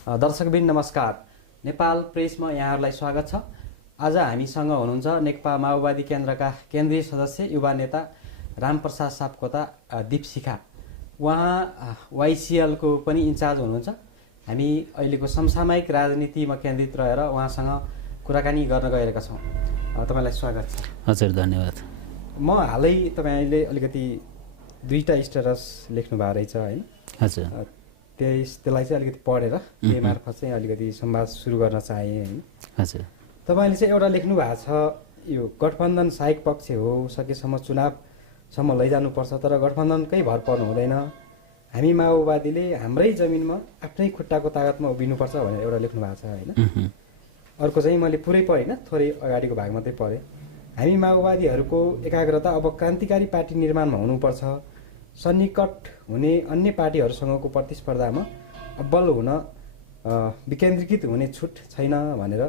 दर्शकबिन नमस्कार। नेपाल प्रेसमा यहाँहरूलाई स्वागत छ। आज हामीसँग हुनुहुन्छ नेकपा माओवादी केन्द्रका केन्द्रीय सदस्य युवा नेता रामप्रसाद सापकोटा दीपशिखा। उहाँ वाइसिएलको पनि इन्चार्ज हुनुहुन्छ। हामी अहिलेको समसामयिक राजनीतिमा केन्द्रित रहेर उहाँसँग कुराकानी गर्न गइरहेका छौँ। तपाईँलाई स्वागत छ। हजुर, धन्यवाद। म हालै तपाईँले अलिकति 2टा स्टेटस लेख्नु भएको रहेछ होइन? हजुर। त्यसलाई चाहिँ अलिकति पढेर त्यही मार्फत चाहिँ अलिकति संवाद सुरु गर्न चाहेँ होइन? हजुर। तपाईँले चाहिँ एउटा लेख्नु भएको छ, यो गठबन्धन सहायक पक्ष हो, सकेसम्म चुनावसम्म लैजानुपर्छ, तर गठबन्धनकै भर पर्नु हुँदैन। हामी माओवादीले हाम्रै जमिनमा आफ्नै खुट्टाको तागतमा उभिनुपर्छ भनेर एउटा लेख्नु भएको छ होइन? अर्को चाहिँ मैले पुरै पढेन, थोरै अगाडिको भाग मात्रै पढेँ। हामी माओवादीहरूको एकाग्रता अब क्रान्तिकारी पार्टी निर्माणमा हुनुपर्छ, सन्निकट हुने अन्य पार्टीहरूसँगको प्रतिस्पर्धामा अब्बल हुन विकेन्द्रीकृत हुने छुट छैन भनेर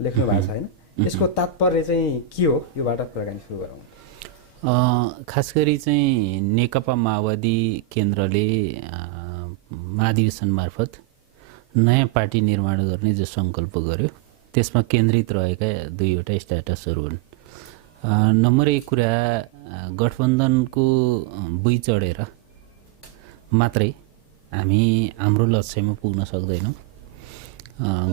लेख्नु भएको छ होइन? यसको तात्पर्य चाहिँ के हो? योबाट कुराकानी सुरु गरौँ। खास गरी चाहिँ नेकपा माओवादी केन्द्रले महाधिवेशन मार्फत नयाँ पार्टी निर्माण गर्ने जो सङ्कल्प गर्यो त्यसमा केन्द्रित रहेका 2वटा स्ट्याटसहरू हुन्। नम्बर 1 कुरा, गठबन्धनको बुई चढेर मात्रै हामी हाम्रो लक्ष्यमा पुग्न सक्दैनौँ।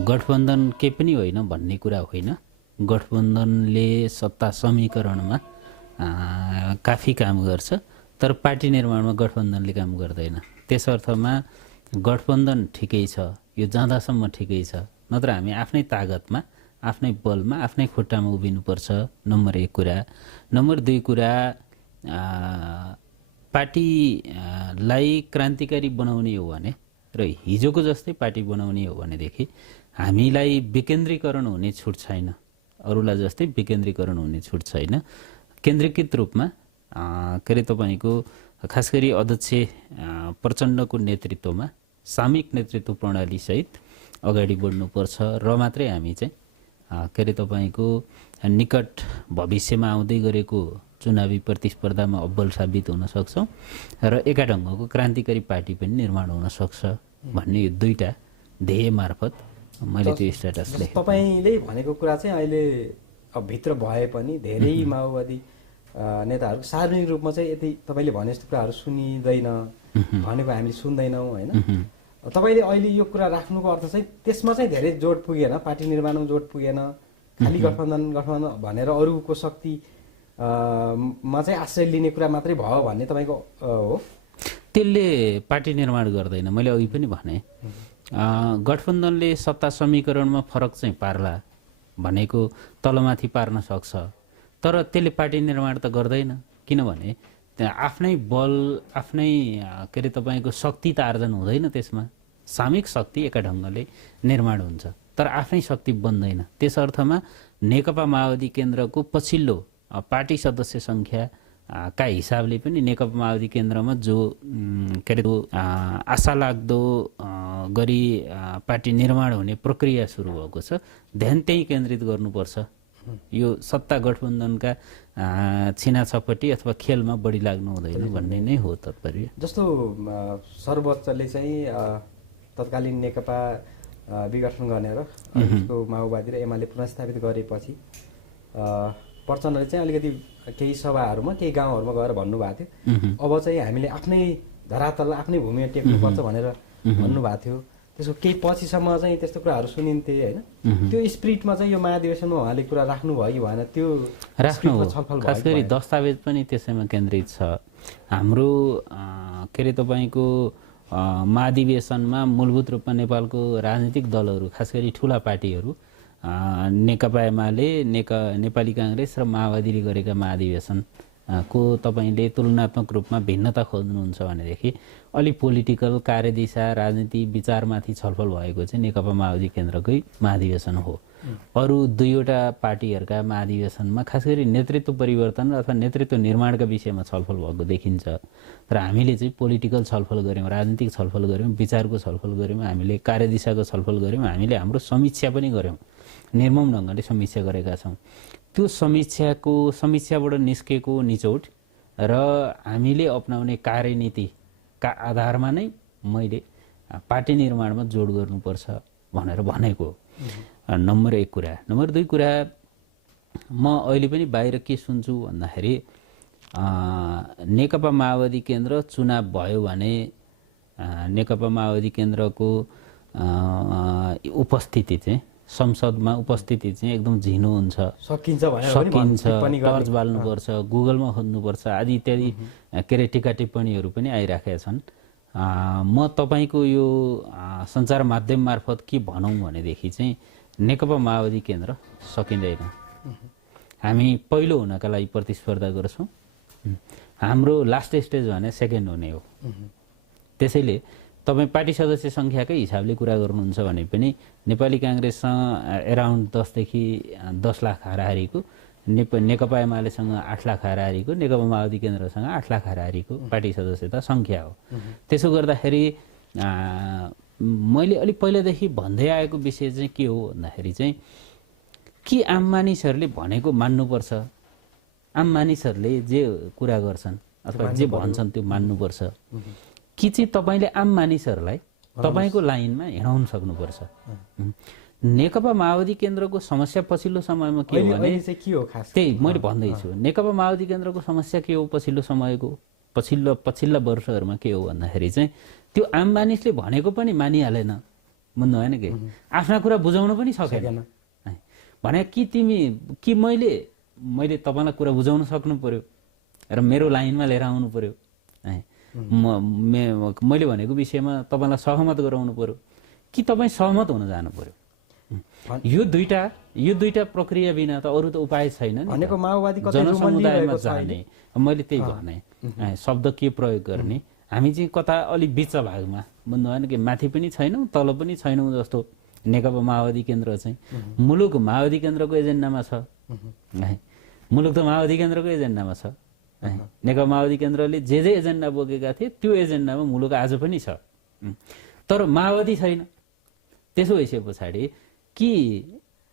गठबन्धन केही पनि होइन भन्ने कुरा होइन। गठबन्धनले सत्ता समीकरणमा काफी काम गर्छ, तर पार्टी निर्माणमा गठबन्धनले काम गर्दैन। त्यस अर्थमा गठबन्धन ठिकै छ, यो जाँदासम्म ठिकै छ, नत्र हामी आफ्नै तागतमा, आफ्नै बलमा, आफ्नै खुट्टामा उभिनुपर्छ। नम्बर 1 कुरा। नम्बर 2 कुरा, पार्टीलाई क्रान्तिकारी बनाउने हो भने र हिजोको जस्तै पार्टी बनाउने हो भनेदेखि हामीलाई विकेन्द्रीकरण हुने छुट छैन। अरूलाई जस्तै विकेन्द्रीकरण हुने छुट छैन। केन्द्रीकृत रूपमा के अरे तपाईँको खास गरी अध्यक्ष प्रचण्डको नेतृत्वमा सामूहिक नेतृत्व प्रणालीसहित अगाडि बढ्नुपर्छ र मात्रै हामी चाहिँ के अरे तपाईँको निकट भविष्यमा आउँदै गरेको चुनावी प्रतिस्पर्धामा अब्बल साबित हुन सक्छौँ र एका ढङ्गको क्रान्तिकारी पार्टी पनि निर्माण हुन सक्छ भन्ने यो 2टा ध्येय मार्फत मैले त्यो स्ट्याटस लेखेँ। तपाईँले भनेको कुरा चाहिँ अहिले अब भित्र भए पनि धेरै माओवादी नेताहरू सार्वजनिक रूपमा चाहिँ यति तपाईँले भने जस्तो कुराहरू सुनिँदैन, भनेको हामीले सुन्दैनौँ होइन? तपाईँले अहिले यो कुरा राख्नुको अर्थ चाहिँ त्यसमा चाहिँ धेरै जोड पुगेन, पार्टी निर्माणमा जोड पुगेन, खालि गठबन्धन भनेर अरूको शक्ति मा चाहिँ आश्रय लिने कुरा मात्रै भयो भन्ने तपाईँको हो? त्यसले पार्टी निर्माण गर्दैन। मैले अघि पनि भने गठबन्धनले सत्ता समीकरणमा फरक चाहिँ पार्ला भनेको तलमाथि पार्न सक्छ, तर त्यसले पार्टी निर्माण त गर्दैन। किनभने त्यहाँ आफ्नै बल, आफ्नै के अरे तपाईँको शक्ति त आर्जन हुँदैन। त्यसमा सामूहिक शक्ति एका ढङ्गले निर्माण हुन्छ, तर आफ्नै शक्ति बन्दैन। त्यस अर्थमा नेकपा माओवादी केन्द्रको पछिल्लो पार्टी सदस्य सङ्ख्या का हिसाबले पनि नेकपा माओवादी केन्द्रमा जो के अरे आशा लाग्दो गरी पार्टी निर्माण हुने प्रक्रिया सुरु भएको छ, ध्यान त्यही केन्द्रित गर्नुपर्छ। यो सत्ता गठबन्धनका छिनाछपटी अथवा खेलमा बढी लाग्नु हुँदैन भन्ने नै हो तात्पर्य। जस्तो सर्वोच्चले चाहिँ तत्कालीन नेकपा विघटन गर्ने र उसको माओवादी र एमाले पुनर्स्थापित गरेपछि प्रचण्डले चाहिँ अलिकति केही सभाहरूमा, केही गाउँहरूमा गएर भन्नुभएको थियो, अब चाहिँ हामीले आफ्नै धरातल, आफ्नै भूमिमा टेक्नुपर्छ भनेर भन्नुभएको थियो। त्यसको केही पछिसम्म चाहिँ त्यस्तो कुराहरू सुनिन्थे होइन? त्यो स्पिरिटमा चाहिँ यो महाधिवेशनमा उहाँले कुरा राख्नुभयो कि भएन? त्यो राख्नु खास गरी दस्तावेज पनि त्यसैमा केन्द्रित छ। हाम्रो के अरे तपाईँको महाधिवेशनमा मूलभूत रूपमा नेपालको राजनीतिक दलहरू, खास गरी ठुला पार्टीहरू, नेकपा एमाले, नेपाली काङ्ग्रेस र माओवादीले गरेका महाधिवेशन को तपाईँले तुलनात्मक रूपमा भिन्नता खोज्नुहुन्छ भनेदेखि अलि पोलिटिकल कार्यदिशा, राजनीति, विचारमाथि छलफल भएको चाहिँ नेकपा माओवादी केन्द्रकै महाधिवेशन हो। अरू 2वटा पार्टीहरूका महाधिवेशनमा खास गरी नेतृत्व परिवर्तन अथवा नेतृत्व निर्माणका विषयमा छलफल भएको देखिन्छ। तर हामीले चाहिँ पोलिटिकल छलफल गऱ्यौँ, राजनीतिक छलफल गऱ्यौँ, विचारको छलफल गऱ्यौँ, हामीले कार्यदिशाको छलफल गऱ्यौँ, हामीले हाम्रो समीक्षा पनि गऱ्यौँ, निर्मम ढङ्गले समीक्षा गरेका छौँ। त्यो समीक्षाबाट निस्केको निचोड र हामीले अपनाउने कार्यनीतिका आधारमा नै मैले पार्टी निर्माणमा जोड गर्नुपर्छ भनेर भनेको नम्बर 1 कुरा। नम्बर 2 कुरा, म अहिले पनि बाहिर के सुन्छु भन्दाखेरि नेकपा माओवादी केन्द्र चुनाव भयो भने नेकपा माओवादी केन्द्रको उपस्थिति चाहिँ संसदमा उपस्थिति चाहिँ एकदम झिनो हुन्छ, सकिन्छ, टर्च बाल्नुपर्छ, गुगलमा खोज्नुपर्छ आदि इत्यादि के अरे टिका टिप्पणीहरू पनि आइराखेका छन्। म तपाईँको यो सञ्चार माध्यम मार्फत के भनौँ भनेदेखि चाहिँ नेकपा माओवादी केन्द्र सकिँदैन। हामी पहिलो हुनका लागि प्रतिस्पर्धा गर्छौँ, हाम्रो लास्ट स्टेज भने सेकेन्ड हुने हो। त्यसैले तपाईँ पार्टी सदस्य सङ्ख्याकै हिसाबले कुरा गर्नुहुन्छ भने पनि नेपाली काङ्ग्रेससँग एराउन्ड 10 देखि 10 लाख हाराहारीको, नेकपा एमालेसँग 8 लाख हाराहारीको, नेकपा माओवादी केन्द्रसँग 8 लाख हाराहारीको पार्टी सदस्यता सङ्ख्या हो। त्यसो गर्दाखेरि मैले अलिक पहिलादेखि भन्दै आएको विषय चाहिँ के हो भन्दाखेरि चाहिँ कि आम मानिसहरूले भनेको मान्नुपर्छ, आम मानिसहरूले जे कुरा गर्छन् अथवा जे भन्छन् त्यो मान्नुपर्छ, कि चाहिँ तपाईँले आम मानिसहरूलाई तपाईँको लाइनमा हिँडाउन सक्नुपर्छ। नेकपा माओवादी केन्द्रको समस्या पछिल्लो समयमा के हो भने त्यही मैले भन्दैछु। नेकपा माओवादी केन्द्रको समस्या के हो पछिल्ला वर्षहरूमा के हो भन्दाखेरि चाहिँ त्यो आम मानिसले भनेको पनि मानिहालेन, बुझ्नु भएन कि आफ्ना कुरा बुझाउन पनि सकेन। भने कि मैले तपाईँलाई कुरा बुझाउन सक्नु पर्यो र मेरो लाइनमा लिएर आउनु पर्यो, मैले भनेको विषयमा तपाईँलाई सहमत गराउनु पर्यो कि तपाईँ सहमत हुन जानु पर्यो। यो दुईटा प्रक्रिया बिना त अरू त उपाय छैन नि। भनेको माओवादी जनसमुदायमा जाने, मैले त्यही भने शब्द के प्रयोग गर्ने, हामी चाहिँ कता अलिक बिच भागमा, बुझ्नु भएन कि माथि पनि छैनौँ तल पनि छैनौँ जस्तो नेकपा माओवादी केन्द्र चाहिँ। मुलुक माओवादी केन्द्रको एजेन्डामा छ, मुलुक त माओवादी केन्द्रको एजेन्डामा छ। नेकपा माओवादी केन्द्रले जे एजेन्डा बोकेका थिए त्यो एजेन्डामा मुलुक आज पनि छ, तर माओवादी छैन। त्यसो भइसके पछाडि कि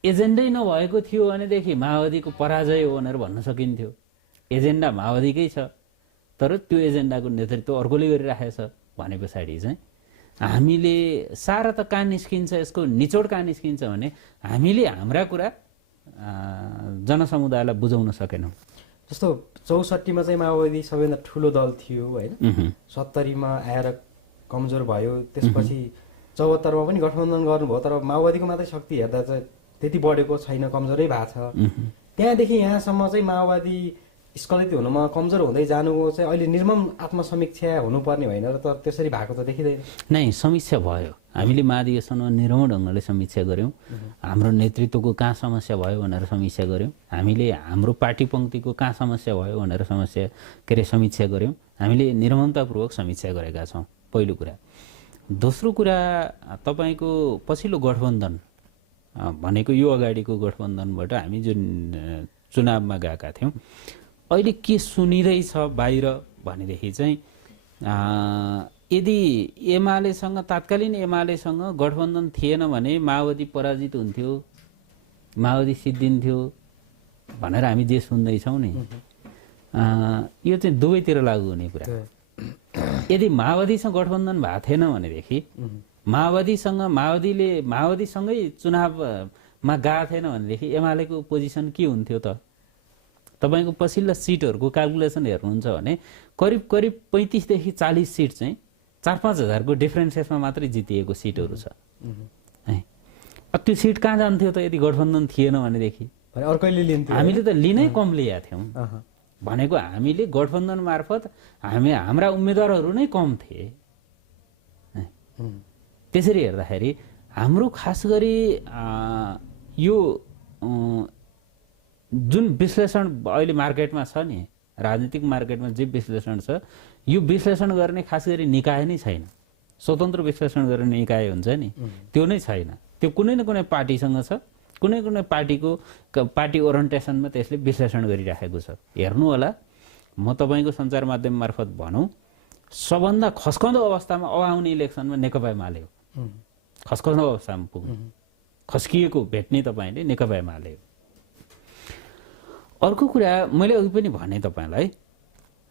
एजेन्डै नभएको थियो भनेदेखि माओवादीको पराजय हो भनेर भन्न सकिन्थ्यो। एजेन्डा माओवादीकै छ तर त्यो एजेन्डाको नेतृत्व अर्कोले गरिराखेको छ भने पछाडि चाहिँ हामीले सारा त कहाँ निस्किन्छ, यसको निचोड कहाँ निस्किन्छ भने हामीले हाम्रा कुरा जनसमुदायलाई बुझाउन सकेनौँ। जस्तो 64मा चाहिँ माओवादी सबैभन्दा ठुलो दल थियो होइन, 70मा आएर कमजोर भयो, त्यसपछि 74मा पनि गठबन्धन गर्नुभयो, तर माओवादीको मात्रै शक्ति हेर्दा चाहिँ त्यति बढेको छैन, कमजोरै भएको छ। त्यहाँदेखि यहाँसम्म चाहिँ माओवादी स्खलित हुनुमा कमजोर हुँदै जानुको चाहिँ अहिले निर्मम आत्मसमीक्षा हुनुपर्ने होइन र त त्यसरी भएको त देखिँदैन। नै समीक्षा भयो, हामीले महाधिवेशनमा निर्मम ढङ्गले समीक्षा गऱ्यौँ, हाम्रो नेतृत्वको कहाँ समस्या भयो भनेर समीक्षा गऱ्यौँ, हामीले हाम्रो पार्टी पङ्क्तिको कहाँ समस्या भयो भनेर समीक्षा गऱ्यौँ, हामीले निर्ममतापूर्वक समीक्षा गरेका छौँ, पहिलो कुरा। दोस्रो कुरा, तपाईँको पछिल्लो गठबन्धन भनेको यो अगाडिको गठबन्धनबाट हामी जुन चुनावमा गएका थियौँ, अहिले के सुनिँदैछ बाहिर भनेदेखि चाहिँ यदि तात्कालीन एमालेसँग गठबन्धन थिएन भने माओवादी पराजित हुन्थ्यो, माओवादी सिद्धिन्थ्यो भनेर हामी जे सुन्दैछौँ नि, यो चाहिँ दुवैतिर लागू हुने कुरा। यदि माओवादीसँग गठबन्धन भएको थिएन भनेदेखि माओवादीसँगै चुनावमा गएको थिएन भनेदेखि एमालेको पोजिसन के हुन्थ्यो त? तपाईँको पछिल्ला सिटहरूको क्यालकुलेसन हेर्नुहुन्छ भने करिब 35 देखि 40 सिट चाहिँ 4-5 हजारको डिफ्रेन्सेसमा मात्रै जितिएको सिटहरू छ। त्यो सिट कहाँ जान्थ्यो त यदि गठबन्धन थिएन भनेदेखि? हामीले त लिनै कम लिएका थियौँ भनेको, हामीले गठबन्धन मार्फत हाम्रा उम्मेदवारहरू नै कम थिए। त्यसरी हेर्दाखेरि हाम्रो खास गरी यो जुन विश्लेषण अहिले मार्केटमा छ नि, राजनीतिक मार्केटमा जे विश्लेषण छ, यो विश्लेषण गर्ने खास गरी निकाय नै छैन। स्वतन्त्र विश्लेषण गर्ने निकाय हुन्छ नि, त्यो नै छैन। त्यो कुनै न कुनै पार्टीसँग छ, कुनै पार्टी ओरिएन्टेसनमा त्यसले विश्लेषण गरिराखेको छ। हेर्नु होला, म तपाईँको सञ्चार माध्यम मार्फत भनौँ, सबभन्दा खस्कँदो अवस्थामा अब आउने इलेक्सनमा नेकपा एमाले हो। खस्कँदो अवस्थामा पुग्नु, खस्किएको भेट्ने तपाईँले नेकपा एमाले हो। अर्को कुरा मैले अघि पनि भने तपाईँलाई,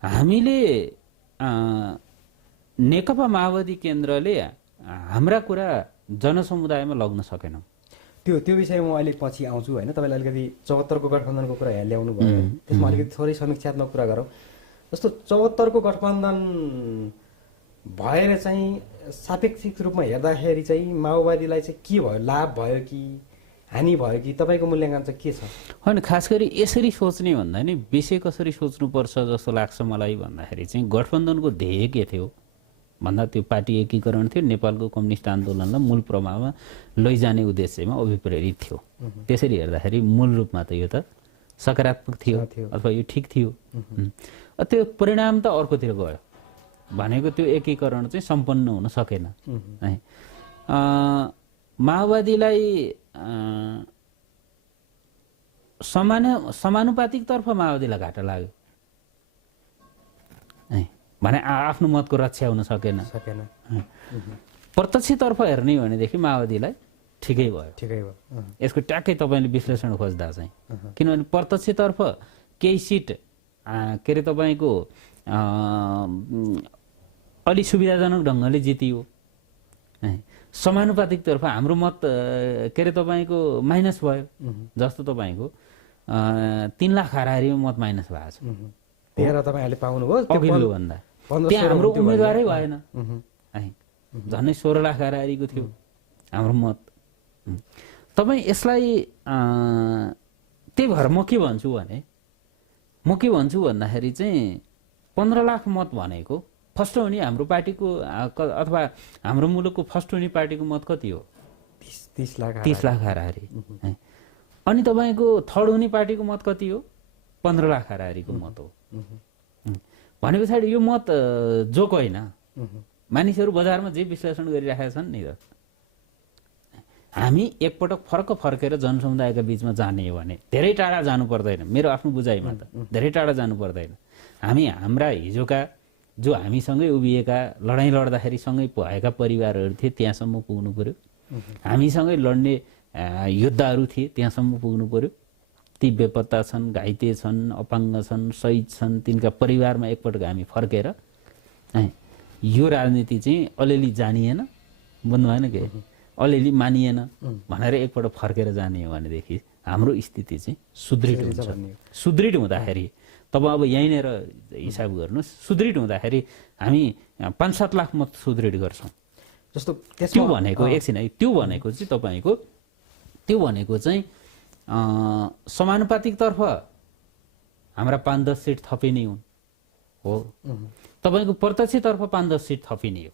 हामीले नेकपा माओवादी केन्द्रले हाम्रा कुरा जनसमुदायमा लग्न सकेनौँ। त्यो विषयमा म अलिक पछि आउँछु होइन। तपाईँले अलिकति 74को गठबन्धनको कुरा यहाँ ल्याउनु भयो, त्यसमा अलिकति थोरै समीक्षात्मक कुरा गरौँ। जस्तो 74को गठबन्धन भएर चाहिँ सापेक्षिक रूपमा हेर्दाखेरि चाहिँ माओवादीलाई चाहिँ के भयो, लाभ भयो कि हानि भयो कि तपाईँको मूल्याङ्कन चाहिँ के छ? होइन, खास गरी यसरी सोच्ने भन्दा नि विषय कसरी सोच्नुपर्छ जस्तो लाग्छ मलाई भन्दाखेरि चाहिँ गठबन्धनको ध्येय के थियो भन्दा त्यो पार्टी एकीकरण थियो, नेपालको कम्युनिस्ट आन्दोलनलाई मूल प्रवाहमा लैजाने उद्देश्यमा अभिप्रेरित थियो। त्यसरी हेर्दाखेरि मूल रूपमा त यो त सकारात्मक थियो अथवा यो ठिक थियो। त्यो परिणाम त अर्कोतिर गयो भनेको त्यो एकीकरण चाहिँ सम्पन्न हुन सकेन है। माओवादीलाई समानुपातिकतर्फ माओवादीलाई घाटा लाग्यो है, भने आफ्नो मतको रक्षा हुन सकेन। प्रत्यक्षतर्फ हेर्ने हो भनेदेखि माओवादीलाई ठिकै भयो। यसको ट्याक्कै तपाईँले विश्लेषण खोज्दा चाहिँ, किनभने प्रत्यक्षतर्फ केही सिट के अरे तपाईँको अलि सुविधाजनक ढङ्गले जितियो। समानुपातिकतर्फ हाम्रो मत के अरे तपाईँको माइनस भयो। जस्तो तपाईँको 3 लाख हाराहारीमा मत माइनस भएको छ। 13 तपाईँहरूले पाउनुभयो अघिल्लो भन्दा, त्यहाँ हाम्रो उम्मेदवारै भएन है, झन्डै 16 लाख हाराहारीको थियो हाम्रो मत। तपाईँ यसलाई त्यही भएर म के भन्छु भन्दाखेरि चाहिँ 15 लाख मत भनेको फर्स्ट हुने हाम्रो पार्टीको अथवा हाम्रो मुलुकको फर्स्ट हुने पार्टीको मत कति हो? 30 लाख हाराहारी। अनि तपाईँको थर्ड हुने पार्टीको मत कति हो? 15 लाख हाराहारीको मत हो। भने पछाडि यो मत जोको होइन, मानिसहरू बजारमा जे विश्लेषण गरिरहेका छन् नि त। हामी एकपटक फर्केर जनसमुदायका बिचमा जाने हो भने धेरै टाढा जानु पर्दैन। मेरो आफ्नो बुझाइमा त धेरै टाढा जानु पर्दैन। हामी हाम्रा हिजोका जो हामीसँगै उभिएका, लडाइँ लड्दाखेरि सँगै भएका परिवारहरू थिए त्यहाँसम्म पुग्नु पर्यो। हामीसँगै लड्ने योद्धाहरू थिए त्यहाँसम्म पुग्नु पर्यो। ती बेपत्ता छन्, घाइते छन्, अपाङ्ग छन्, शहीद छन्, तिनका परिवारमा एकपटक हामी फर्केर यो राजनीति चाहिँ अलिअलि जानिएन, बुझ्नु भएन के, अलिअलि मानिएन भनेर एकपटक फर्केर जाने हो भनेदेखि हाम्रो स्थिति चाहिँ सुदृढ हुन्छ। सुदृढ हुँदाखेरि अब यहीँनिर हिसाब गर्नुहोस्, सुदृढ हुँदाखेरि हामी 5-7 लाख मत सुदृढ गर्छौँ। जस्तो त्यो भनेको एकछिन है, त्यो भनेको चाहिँ तपाईँको त्यो भनेको चाहिँ समानुपातिकतर्फ हाम्रा 5-10 सिट थपिने हुन् हो, तपाईँको प्रत्यक्षतर्फ 5-10 सिट थपिने हो।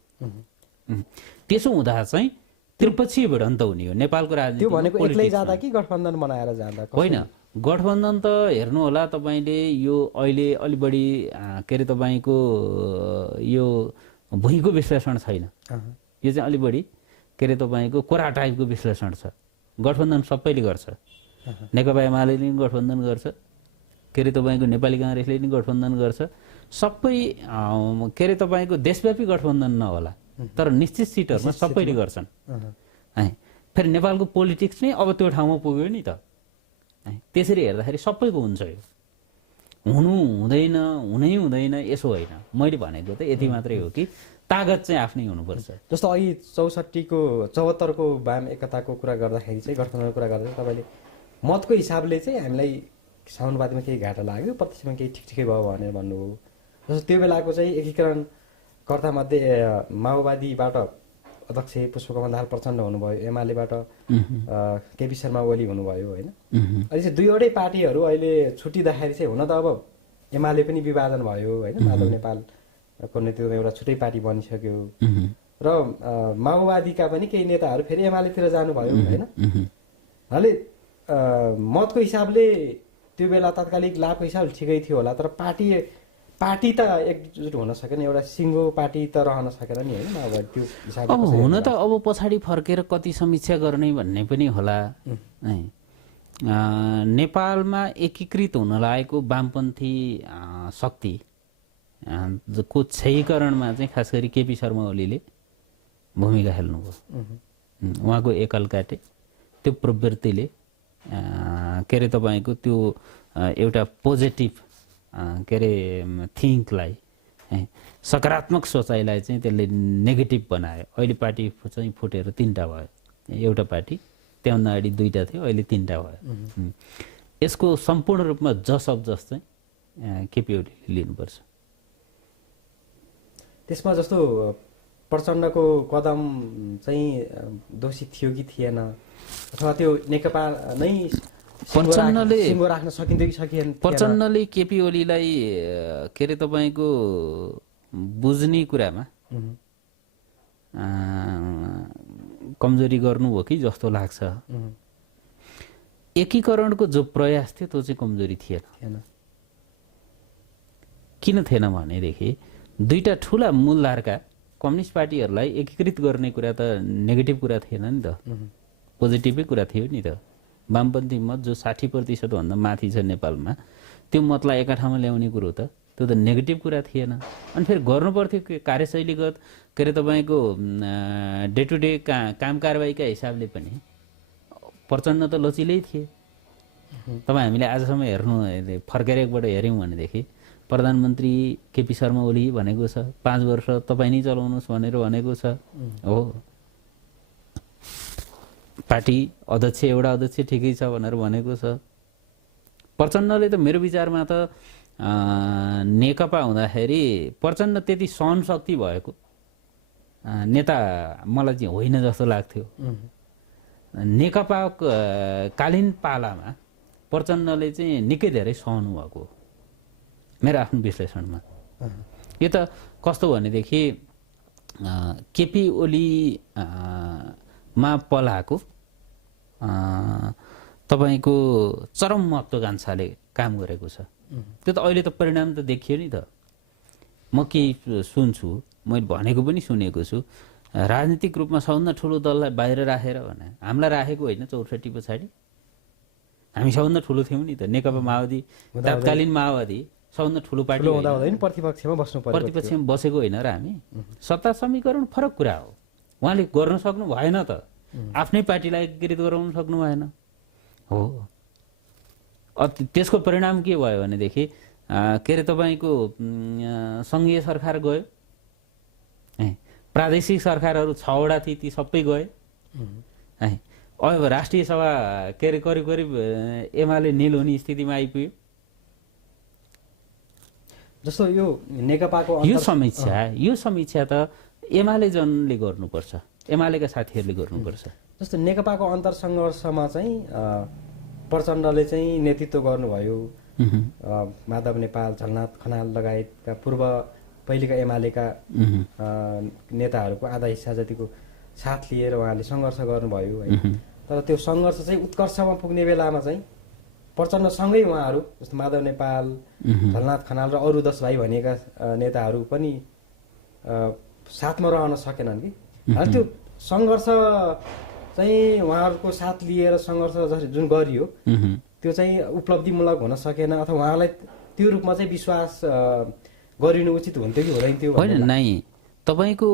त्यसो हुँदा चाहिँ त्रिपक्षीय भिडन्त हुने हो नेपालको राजनीति। त्यो भनेको एक्लै जाँदा कि गठबन्धन बनाएर जाँदा? होइन, गठबन्धन त हेर्नु होला तपाईँले, यो अहिले अलि बढी के अरे तपाईँको यो भुइँको विश्लेषण छैन, यो चाहिँ अलि बढी के अरे तपाईँको कोरा टाइपको विश्लेषण छ। गठबन्धन सबैले गर्छ, नेकपा एमाले पनि गठबन्धन गर्छ, के अरे तपाईँको नेपाली काङ्ग्रेसले पनि गठबन्धन गर्छ। सबै के अरे तपाईँको देशव्यापी गठबन्धन नहोला तर निश्चित सिटहरूमा सबैले गर्छन्। फेरि नेपालको पोलिटिक्स नै अब त्यो ठाउँमा पुग्यो नि त। त्यसरी हेर्दाखेरि सबैको हुन्छ, यो हुनु हुँदैन, हुनै हुँदैन यसो होइन। मैले भनेको त यति मात्रै हो कि तागत चाहिँ आफ्नै हुनुपर्छ। जस्तो अघि 74को वाम एकताको कुरा गर्दाखेरि चाहिँ, गठबन्धनको कुरा गर्दा तपाईँले मतको हिसाबले चाहिँ हामीलाई समानुपातिमा केही घाटा लाग्यो, प्रत्यक्षमा केही ठिकै भयो भनेर भन्नुभयो। जस्तो त्यो बेलाको चाहिँ एकीकरणकर्तामध्ये माओवादीबाट अध्यक्ष पुष्पकमल दाहाल प्रचण्ड हुनुभयो, एमालेबाट केपी शर्मा ओली हुनुभयो होइन। अहिले चाहिँ दुईवटै पार्टीहरू अहिले छुट्टिँदाखेरि चाहिँ, हुन त अब एमाले पनि विभाजन भयो होइन, माधव नेपालको नेतृत्वमा एउटा छुट्टै पार्टी बनिसक्यो र माओवादीका पनि केही नेताहरू फेरि एमालेतिर जानुभयो होइन। अहिले मतको हिसाबले त्यो बेला तात्कालिक लाभको हिसाबले ठिकै थियो होला, तर पार्टी त एकजुट हुन सकेन, एउटा सिङ्गो पार्टी त रहन सकेन नि होइन माओवादी त्यो हिसाबले। अब हुन त अब पछाडि फर्केर कति समीक्षा गर्ने भन्ने पनि होला है। नेपालमा एकीकृत हुन लागेको वामपन्थी शक्ति को क्षयीकरणमा चाहिँ खास गरी केपी शर्मा ओलीले भूमिका खेल्नुभयो। उहाँको एकल काटे त्यो प्रवृत्तिले के अरे तपाईँको त्यो एउटा पोजिटिभ के अरे थिङ्कलाई सकारात्मक सोचाइलाई चाहिँ त्यसले नेगेटिभ बनायो। अहिले पार्टी चाहिँ फुटेर 3टा भयो। एउटा पार्टी त्योभन्दा अगाडि 2टा थियो, अहिले 3टा भयो। यसको सम्पूर्ण रूपमा जस अफ जस चाहिँ केपी ओलीले लिनुपर्छ। त्यसमा जस्तो प्रचण्डको कदम चाहिँ दोषी थियो कि थिएन, अथवा त्यो नेकपा नै सिङ्गो राख्न सकिन्थ्यो कि सकिएन? प्रचण्डले केपी ओलीलाई के अरे तपाईँको बुझ्ने कुरामा कमजोरी गर्नुभयो कि जस्तो लाग्छ। एकीकरणको जो प्रयास थियो त्यो चाहिँ कमजोरी थिएन। किन थिएन भनेदेखि 2टा ठुला मूलधारका कम्युनिस्ट पार्टीहरूलाई एकीकृत गर्ने कुरा त नेगेटिभ कुरा थिएन नि त, पोजिटिभै कुरा थियो नि त। वामपन्थी मत जो 60% भन्दा माथि छ नेपालमा, त्यो मतलाई एका ठाउँमा ल्याउने कुरो त त्यो त नेगेटिभ कुरा थिएन। अनि फेरि गर्नुपर्थ्यो कार्यशैलीगत के अरे तपाईँको डे टु डे काम कारबाहीका हिसाबले पनि प्रचण्ड त लचिलै थिए। तपाईँ हामीले आजसम्म हेर्नु फर्केर एकबाट हेऱ्यौँ भनेदेखि प्रधानमन्त्री केपी शर्मा ओली भनेको छ, 5 वर्ष तपाईँ नै चलाउनुहोस् भनेर भनेको छ। हो, पार्टी अध्यक्ष एउटा अध्यक्ष ठिकै छ भनेर भनेको छ। प्रचण्डले त मेरो विचारमा त नेकपा हुँदाखेरि प्रचण्ड त्यति सहनशक्ति भएको नेता मलाई चाहिँ होइन जस्तो लाग्थ्यो। नेकपा कालीन पालामा प्रचण्डले चाहिँ निकै धेरै सहनु भएको मेरो आफ्नो विश्लेषणमा। यो त कस्तो भनेदेखि केपी ओली मा पलाएको तपाईँको चरम महत्त्वाकांक्षाले काम गरेको छ। त्यो त अहिले त परिणाम त देखियो नि त। म केही सुन्छु, मैले भनेको पनि सुनेको छु, राजनीतिक रूपमा सबभन्दा ठुलो दललाई बाहिर राखेर भने हामीलाई राखेको होइन 64 पछाडि। हामी सबभन्दा ठुलो थियौँ नि त, नेकपा माओवादी तत्कालीन माओवादी सबभन्दा ठुलो पार्टी प्रतिपक्षमा बसेको होइन र हामी। सत्ता समीकरण फरक कुरा हो। उहाँले गर्न सक्नु भएन त, आफ्नै पार्टीलाई एकीकृत गराउन सक्नु भएन हो। त्यसको परिणाम के भयो भनेदेखि के अरे तपाईँको सङ्घीय सरकार गयो, प्रादेशिक सरकारहरू 6वटा थिए, ती सबै गए। अब राष्ट्रिय सभा के अरे करिब करिब एमाले निल हुने स्थितिमा आइपुग्यो। जस्तो यो नेकपाको यो समीक्षा त एमाले जनले गर्नुपर्छ, एमालेका साथीहरूले गर्नुपर्छ। जस्तो नेकपाको अन्तरसङ्घर्षमा चाहिँ प्रचण्डले चाहिँ नेतृत्व गर्नुभयो। माधव नेपाल, झलनाथ खनाल लगायतका पूर्व पहिलेका एमालेका नेताहरूको आधा हिस्सा जतिको साथ लिएर उहाँले सङ्घर्ष गर्नुभयो है। तर त्यो सङ्घर्ष चाहिँ उत्कर्षमा पुग्ने बेलामा चाहिँ प्रचण्डसँगै उहाँहरू जस्तो माधव नेपाल, झलनाथ खनाल र अरू 10 भाइ भनिएका नेताहरू पनि साथमा रहन सकेनन् कि। त्यो सङ्घर्ष चाहिँ उहाँहरूको साथ लिएर सङ्घर्ष जुन गरियो त्यो चाहिँ उपलब्धिमूलक हुन सकेन, अथवा उहाँलाई त्यो रूपमा चाहिँ विश्वास गरिनु उचित हुन्थ्यो कि हुँदैन थियो? होइन नै, तपाईँको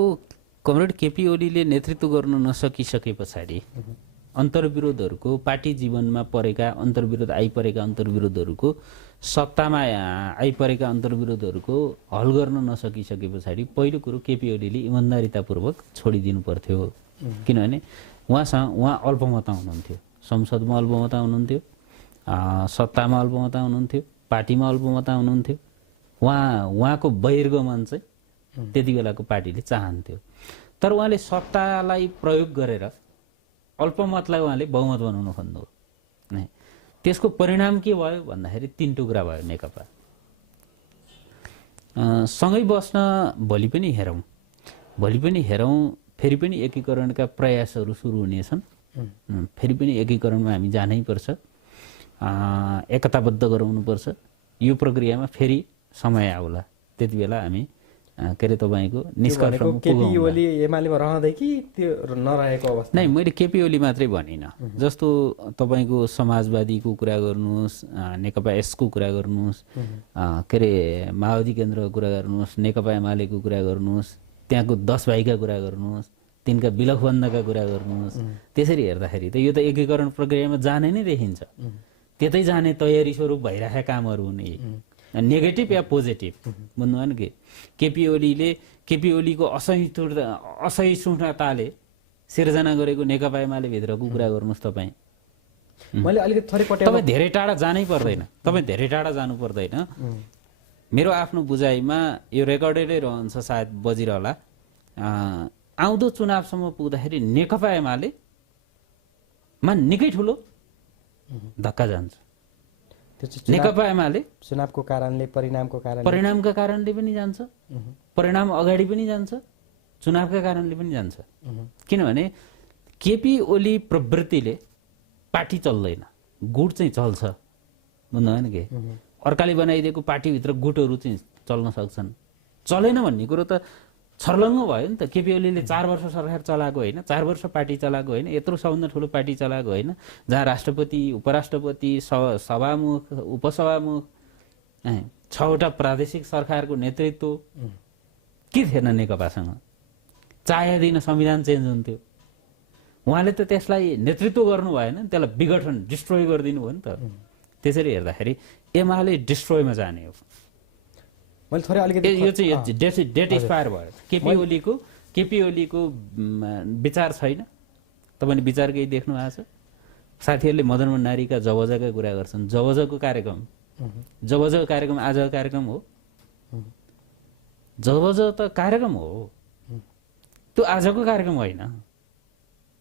कमरेड केपी ओलीले नेतृत्व गर्न नसकिसके पछाडि अन्तर्विरोधहरूको पार्टी जीवनमा परेका अन्तर्विरोध आइपरेका अन्तर्विरोधहरूको सत्तामा आइपरेका अन्तर्विरोधहरूको हल गर्न नसकिसके पछाडि पहिलो कुरो केपी ओलीले इमान्दारितापूर्वक छोडिदिनु पर्थ्यो। किनभने उहाँ अल्पमत हुनुहुन्थ्यो, संसदमा अल्पमत हुनुहुन्थ्यो, सत्तामा अल्पमत हुनुहुन्थ्यो, पार्टीमा अल्पमत हुनुहुन्थ्यो। उहाँको बहिर्गमन चाहिँ त्यति बेलाको पार्टीले चाहन्थ्यो। तर उहाँले सत्तालाई प्रयोग गरेर अल्पमतलाई उहाँले बहुमत बनाउन खोज्नुभयो। त्यसको परिणाम के भयो भन्दाखेरि 3 टुक्रा भयो नेकपा। सँगै बस्न भोलि पनि हेरौँ, फेरि पनि एकीकरणका प्रयासहरू सुरु हुनेछन्। फेरि पनि एकीकरणमा हामी जानै पर्छ, एकताबद्ध गराउनुपर्छ। यो प्रक्रियामा फेरि समय आउला, त्यति बेला हामी के अरे तपाईँको निष्कर्षमा केपी ओली एमालेमा रहँदै कि त्यो नरहेको अवस्था? नै, मैले केपी ओली मात्रै भनिनँ। जस्तो तपाईँको समाजवादीको कुरा गर्नुहोस्, नेकपा एसको कुरा गर्नुहोस्, के अरे माओवादी केन्द्रको कुरा गर्नुहोस्, नेकपा एमालेको कुरा गर्नुहोस्, त्यहाँको 10 भाइका कुरा गर्नुहोस्, तिनका विलखबन्धका कुरा गर्नुहोस्। त्यसरी हेर्दाखेरि त यो त एकीकरण प्रक्रियामा जाने नै देखिन्छ। त्यतै जाने तयारी स्वरूप भइरहेका कामहरू हुने। नेगेटिभ या पोजिटिभ बुझ्नुभयो नि कि केपी ओलीको असहिष्णुताले सिर्जना गरेको नेकपा एमाले भित्रको कुरा गर्नुहोस् तपाईँ। मैले अलिकति थोरै तपाईँ धेरै टाढा जानै पर्दैन, तपाईँ धेरै टाढा जानु पर्दैन। मेरो आफ्नो बुझाइमा यो रेकर्डेडै रहन्छ, सायद बजिरहला, आउँदो चुनावसम्म पुग्दाखेरि नेकपा एमालेमा निकै ठुलो धक्का जान्छ। नेकपा एमाले चुनावको कारणले, परिणामका कारणले पनि जान्छ, परिणाम अगाडि पनि जान्छ, चुनावका कारणले पनि जान्छ। किनभने केपी ओली प्रवृत्तिले पार्टी चल्दैन, गुट चाहिँ चल्छ, बुझ्नुभयो नि के। अर्काले बनाइदिएको पार्टीभित्र गुटहरू चाहिँ चल्न सक्छन्। चलेन भन्ने कुरो त छर्लङ्ग भयो नि त। केपी ओलीले 4 वर्ष सरकार चलाएको होइन, 4 वर्ष पार्टी चलाएको होइन, यत्रो सबभन्दा ठुलो पार्टी चलाएको होइन, जहाँ राष्ट्रपति, उपराष्ट्रपति, सभामुख, उपसभामुख, 6वटा प्रादेशिक सरकारको नेतृत्व के थिएन नेकपासँग। चाहे दिन संविधान चेन्ज हुन्थ्यो। उहाँले त त्यसलाई नेतृत्व गर्नु भएन, त्यसलाई विघटन, डिस्ट्रोय गरिदिनु भयो नि त। त्यसरी हेर्दाखेरि एमाले डिस्ट्रोयमा जाने हो। मैले थोरै अलिकति यो चाहिँ डेट एक्सपायर भयो। केपी ओलीको विचार छैन। तपाईँले विचार केही देख्नु भएको छ? साथीहरूले मदन भण्डारीका जबजका कुरा गर्छन्। जबजको कार्यक्रम आजको कार्यक्रम हो। जबज त कार्यक्रम हो, त्यो आजको कार्यक्रम होइन।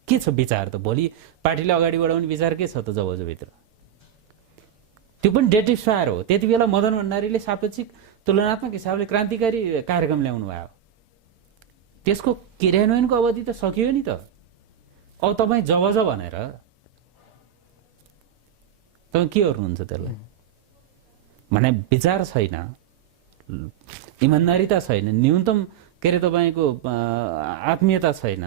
के छ विचार त? भोलि पार्टीले अगाडि बढाउने विचार के छ त जबजभित्र? त्यो पनि डेट एक्सपायर हो। त्यति बेला मदन भण्डारीले सापेक्षिक तुलनात्मक हिसाबले क्रान्तिकारी कार्यक्रम ल्याउनु भयो। त्यसको क्रियान्वयनको अवधि त सकियो नि त। अब तपाईँ जबज भनेर तपाईँ के गर्नुहुन्छ त्यसलाई? भने विचार छैन, इमान्दारिता छैन, न्यूनतम के अरे तपाईँको आत्मीयता छैन।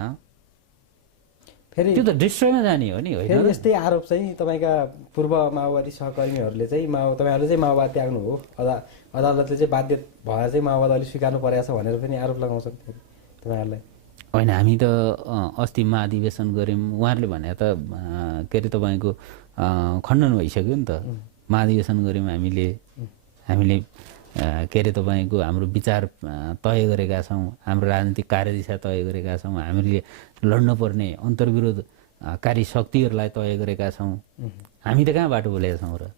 फेरि त्यो त डिस्ट्रोयमा जाने हो नि। होइन, यस्तै आरोप चाहिँ तपाईँका पूर्व माओवादी सहकर्मीहरूले चाहिँ तपाईँहरूले चाहिँ माओवाद त्याग्नु हो, अदालतले चाहिँ बाध्य भएर चाहिँ माओवाद अलिक स्वीकार्नु परेको छ भनेर पनि आरोप लगाउँछन् तपाईँहरूलाई। होइन, हामी त अस्ति महाधिवेशन गऱ्यौँ, उहाँहरूले भने त के अरे तपाईँको खण्डन भइसक्यो नि त। महाधिवेशन गऱ्यौँ हामीले के अरे तपाईँको हाम्रो विचार तय गरेका छौँ, हाम्रो राजनीतिक कार्यदिशा तय गरेका छौँ, हामीले लड्नुपर्ने अन्तर्विरोधकारी शक्तिहरूलाई तय गरेका छौँ। हामी त कहाँबाट बोलेका छौँ र?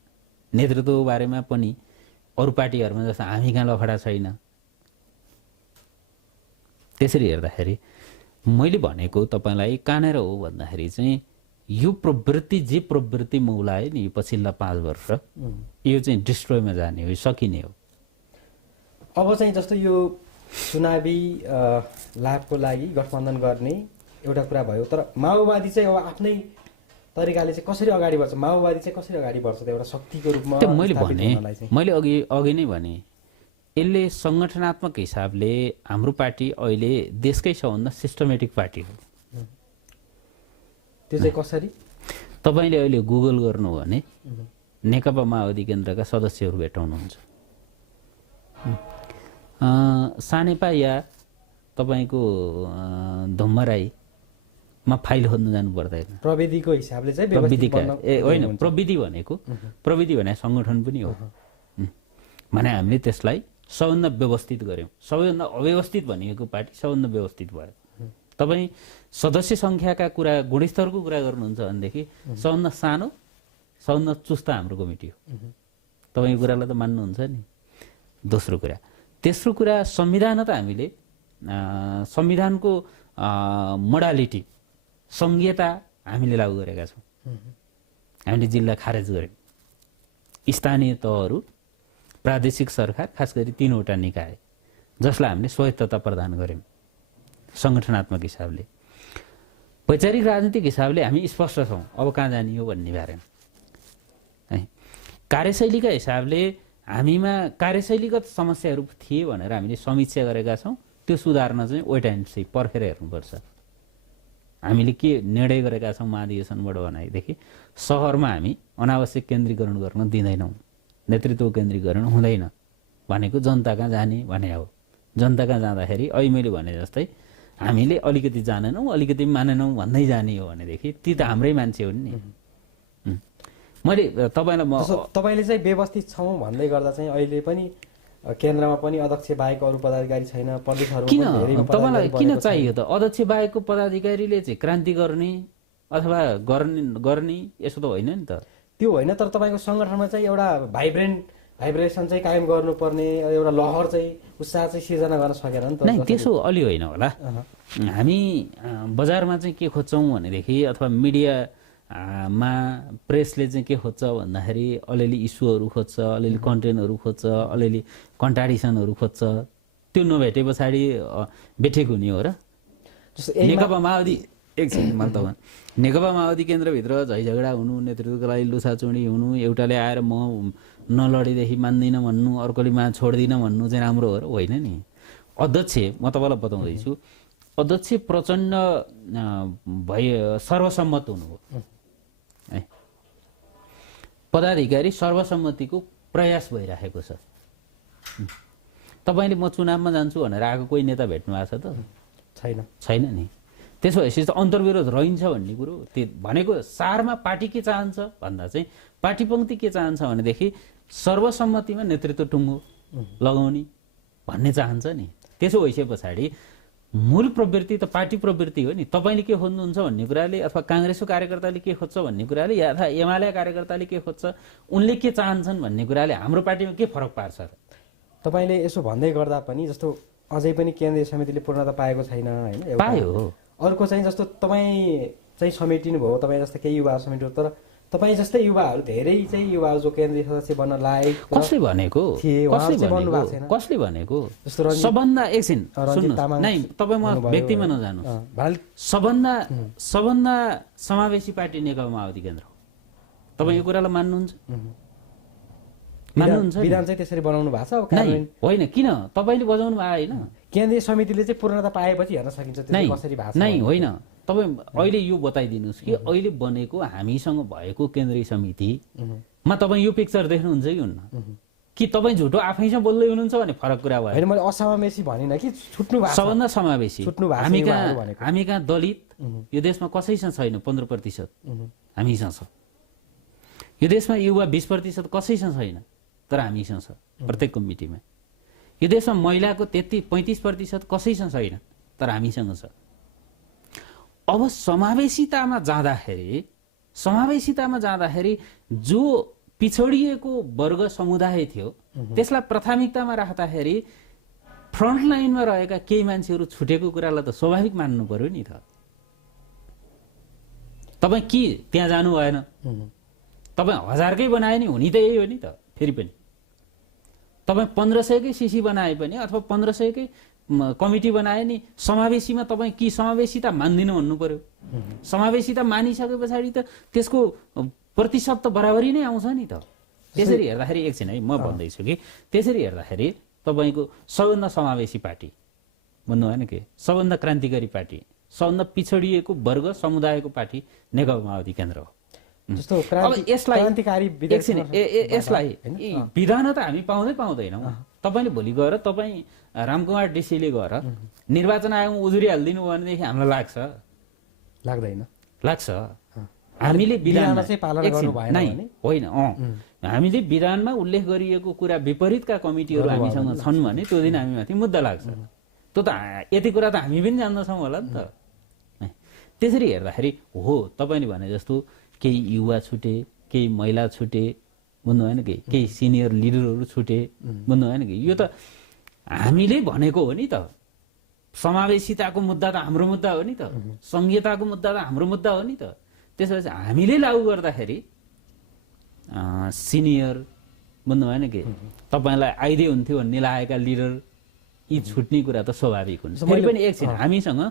नेतृत्वको बारेमा पनि अरू पार्टीहरूमा जस्तो हामी कहाँ लफडा छैन। त्यसरी हेर्दाखेरि मैले भनेको तपाईँलाई कहाँनिर हो भन्दाखेरि चाहिँ यो प्रवृत्ति, जे प्रवृत्ति मौलायो नि पछिल्ला 5 वर्ष, यो चाहिँ डिस्ट्रोयमा जाने हो, सकिने हो। अब चाहिँ जस्तो यो चुनावी लाभको लागि गठबन्धन गर्ने एउटा कुरा भयो, तर माओवादी चाहिँ अब आफ्नै तरिकाले चाहिँ कसरी अगाडि बढ्छ? माओवादी चाहिँ कसरी अगाडि बढ्छ त एउटा शक्तिको रूपमा? मैले अघि नै भने, यसले सङ्गठनात्मक हिसाबले हाम्रो पार्टी अहिले देशकै सबभन्दा सिस्टमेटिक पार्टी हो। त्यो चाहिँ कसरी? तपाईँले अहिले गुगल गर्नु हो भने नेकपा माओवादी केन्द्रका सदस्यहरू भेटाउनुहुन्छ। सानेपा या तपाईँको धुम्मराईमा फाइल खोज्नु जानु पर्दैन। प्रविधिको हिसाबले चाहिँ होइन, प्रविधि भने सङ्गठन पनि हो। भने हामीले त्यसलाई सबभन्दा व्यवस्थित गऱ्यौँ। सबैभन्दा अव्यवस्थित भनिएको पार्टी सबभन्दा व्यवस्थित भयो। तपाईँ सदस्य सङ्ख्याका कुरा, गुणस्तरको कुरा गर्नुहुन्छ भनेदेखि सबभन्दा सानो, सबभन्दा चुस्ता हाम्रो कमिटी हो। तपाईँको कुरालाई त मान्नुहुन्छ नि। दोस्रो कुरा, तेस्रो कुरा, संविधान त हामीले संविधानको मोडालिटी, संघीयता हामीले लागू गरेका छौँ। हामीले जिल्ला खारेज गऱ्यौँ। स्थानीय तहहरू, प्रादेशिक सरकार, खास गरी 3वटा निकाय, जसलाई हामीले स्वायत्तता प्रदान गऱ्यौँ सङ्गठनात्मक हिसाबले। वैचारिक राजनीतिक हिसाबले हामी स्पष्ट छौँ अब कहाँ जाने हो भन्ने बारेमा। कार्यशैलीका हिसाबले हामीमा कार्यशैलीगत समस्याहरू थिए भनेर हामीले समीक्षा गरेका छौँ। त्यो सुधार्न चाहिँ वेट एन्ड सी, पर्खेर हेर्नुपर्छ। हामीले के निर्णय गरेका छौँ महाधिवेशनबाट भनेदेखि सहरमा हामी अनावश्यक केन्द्रीकरण गर्न दिँदैनौँ, नेतृत्व केन्द्रीकरण हुँदैन भनेको जनता कहाँ जाने भने हो। जनता कहाँ जाँदाखेरि अहिले मैले भने जस्तै हामीले अलिकति जानेनौँ, अलिकति मानेनौँ भन्दै जाने हो भनेदेखि ती त हाम्रै मान्छे हुन् नि। मैले तपाईँलाई म तपाईँले चाहिँ व्यवस्थित छौँ भन्दै गर्दा चाहिँ अहिले पनि केन्द्रमा पनि अध्यक्ष बाहेक अरू पदाधिकारी छैन, प्रदेशहरूमा किन पनि धेरै तपाईँलाई पदाधिकारी किन बनेको चाहियो त अध्यक्ष बाहेकको पदाधिकारीले चाहिँ क्रान्ति गर्ने अथवा गर्ने यसो त होइन नि त। त्यो होइन, तर तपाईँको सङ्गठनमा चाहिँ एउटा भाइब्रेसन चाहिँ कायम गर्नुपर्ने, एउटा लहर चाहिँ उत्साह चाहिँ सिर्जना गर्न सकेन नि त। नै त्यसो अलि होइन होला। हामी बजारमा चाहिँ के खोज्छौँ भनेदेखि अथवा मिडियामा प्रेसले चाहिँ के खोज्छ भन्दाखेरि अलिअलि इस्युहरू खोज्छ, अलिअलि कन्टेन्टहरू खोज्छ, अलिअलि कन्ट्राडिक्सनहरू खोज्छ। त्यो नभेटे पछाडि बेठेको हुने हो र। नेकपा माओवादी एकछिन मलाई तपाईँ नेकपा माओवादी केन्द्रभित्र झैझगडा हुनु, नेतृत्वको लागि लुछाचुडी हुनु, एउटाले आएर म नलडेदेखि मान्दिनँ भन्नु, अर्कोले छोड्दिनँ भन्नु चाहिँ राम्रो हो र होइन नि। अध्यक्ष म तपाईँलाई बताउँदैछु, अध्यक्ष प्रचण्ड सर्वसम्मत हुनुभयो है, पदाधिकारी सर्वसम्मतिको प्रयास भइराखेको छ। तपाईँले म चुनावमा जान्छु भनेर आएको कोही नेता भेट्नु भएको छ त? छैन नि। त्यसो भएपछि त अन्तर्विरोध रहन्छ भन्ने कुरो त्यो भनेको सारमा पार्टी के चाहन्छ भन्दा चाहिँ पार्टी पङ्क्ति के चाहन्छ भनेदेखि सर्वसम्मतिमा नेतृत्व टुङ्गो लगाउने भन्ने चाहन्छ नि। त्यसो भइसके पछाडि मूल प्रवृत्ति त पार्टी प्रवृत्ति हो नि। तपाईँले के खोज्नुहुन्छ भन्ने कुराले अथवा काङ्ग्रेसको कार्यकर्ताले के खोज्छ भन्ने कुराले अथवा एमाले कार्यकर्ताले के खोज्छ, उनले के चाहन्छन् भन्ने कुराले हाम्रो पार्टीमा के फरक पार्छ र? तपाईँले यसो भन्दै गर्दा पनि जस्तो अझै पनि केन्द्रीय समितिले पूर्णता पाएको छैन होइन। पायो। अर्को चाहिँ जस्तो तपाईँ चाहिँ समेटिनु भयो, तपाईँ जस्तो केही युवा समेटिनु, तर तपाईँ जस्तै युवाहरू धेरै चाहिँ युवाहरू जो केन्द्रीय सदस्य बन्न लायक कसले भनेको? कसले भनेको? सबभन्दा एकछिन नै तपाईँ म व्यक्तिमा नजानु, सबभन्दा समावेशी पार्टी नेकपा माओवादी केन्द्र हो। तपाईँ यो कुरालाई मान्नुहुन्छ? विधान चाहिँ त्यसरी बनाउनु भएको छ होइन? किन तपाईँले बजाउनु भयो? होइन, केन्द्रीय समितिले चाहिँ पूर्णता पाएपछि हेर्न सकिन्छ कसरी भएको नै होइन। तपाईँ अहिले यो बताइदिनुहोस् कि अहिले बनेको हामीसँग भएको केन्द्रीय समितिमा तपाईँ यो पिक्चर देख्नुहुन्छ कि हुन्न? कि तपाईँ झुटो आफैसँग बोल्दै हुनुहुन्छ भने फरक कुरा भयो। होइन, मैले असमावेशी भनिनँ कि छुट्नु भएको, सबभन्दा समावेशी। हामी कहाँ दलित यो देशमा कसैसँग छैन 15%, हामीसँग छ। यो देशमा युवा 20% कसैसँग छैन, तर हामीसँग छ प्रत्येक कमिटीमा। यो देशमा महिलाको 35% कसैसँग छैन, तर हामीसँग छ। अब समावेशितामा जाँदाखेरि जो पिछडिएको वर्ग समुदाय थियो त्यसलाई प्राथमिकतामा राख्दाखेरि फ्रन्ट लाइनमा रहेका केही मान्छेहरू छुटेको कुरालाई त स्वाभाविक मान्नु पर्यो नि त। तपाईँ के त्यहाँ जानु भएन? तपाईँ 1000कै बनाए नि हुने त यही हो नि त। फेरि पनि तपाईँ 1500कै सिसी बनाए पनि अथवा 1500कै कमिटी बनाए नि समावेशीमा तपाईँ कि समावेशिता मान्दिनँ भन्नु पर्यो। समावेशिता मानिसके पछाडि त त्यसको प्रतिशत त बराबरी नै आउँछ नि त। त्यसरी हेर्दाखेरि एकछिन है म भन्दैछु कि त्यसरी हेर्दाखेरि तपाईँको सबभन्दा समावेशी पार्टी भन्नु भएन के, सबभन्दा क्रान्तिकारी पार्टी, सबभन्दा पिछडिएको वर्ग समुदायको पार्टी नेकपा माओवादी केन्द्र हो। अब यसलाई विधान त हामी पाउँदैनौँ। तपाईँले भोलि गएर तपाईँ रामकुमार डिसीले गएर निर्वाचन आयोगमा उजुरी हालिदिनु भयो भनेदेखि हामीलाई लाग्छ हामीले विधानमा होइन हामीले विधानमा उल्लेख गरिएको कुरा विपरीतका कमिटीहरू हामीसँग छन् भने त्यो दिन हामीमाथि मुद्दा लाग्छ। त्यो त यति कुरा त हामी पनि जान्दछौँ होला नि त। त्यसरी हेर्दाखेरि हो तपाईँले भने जस्तो केही युवा छुटे, केही महिला छुटे, बुझ्नु भएन कि केही सिनियर लिडरहरू छुटे, बुझ्नु भएन कि यो त हामीले भनेको हो नि त। समावेशिताको मुद्दा त हाम्रो मुद्दा हो नि त, संहिताको मुद्दा त हाम्रो मुद्दा हो नि त। त्यसपछि हामीले लागू गर्दाखेरि सिनियर बुझ्नु भएन कि तपाईँलाई आइदिए हुन्थ्यो भन्ने लागेका लिडर यी छुट्ने कुरा त स्वाभाविक हुन्छ। फेरि पनि एकछिन हामीसँग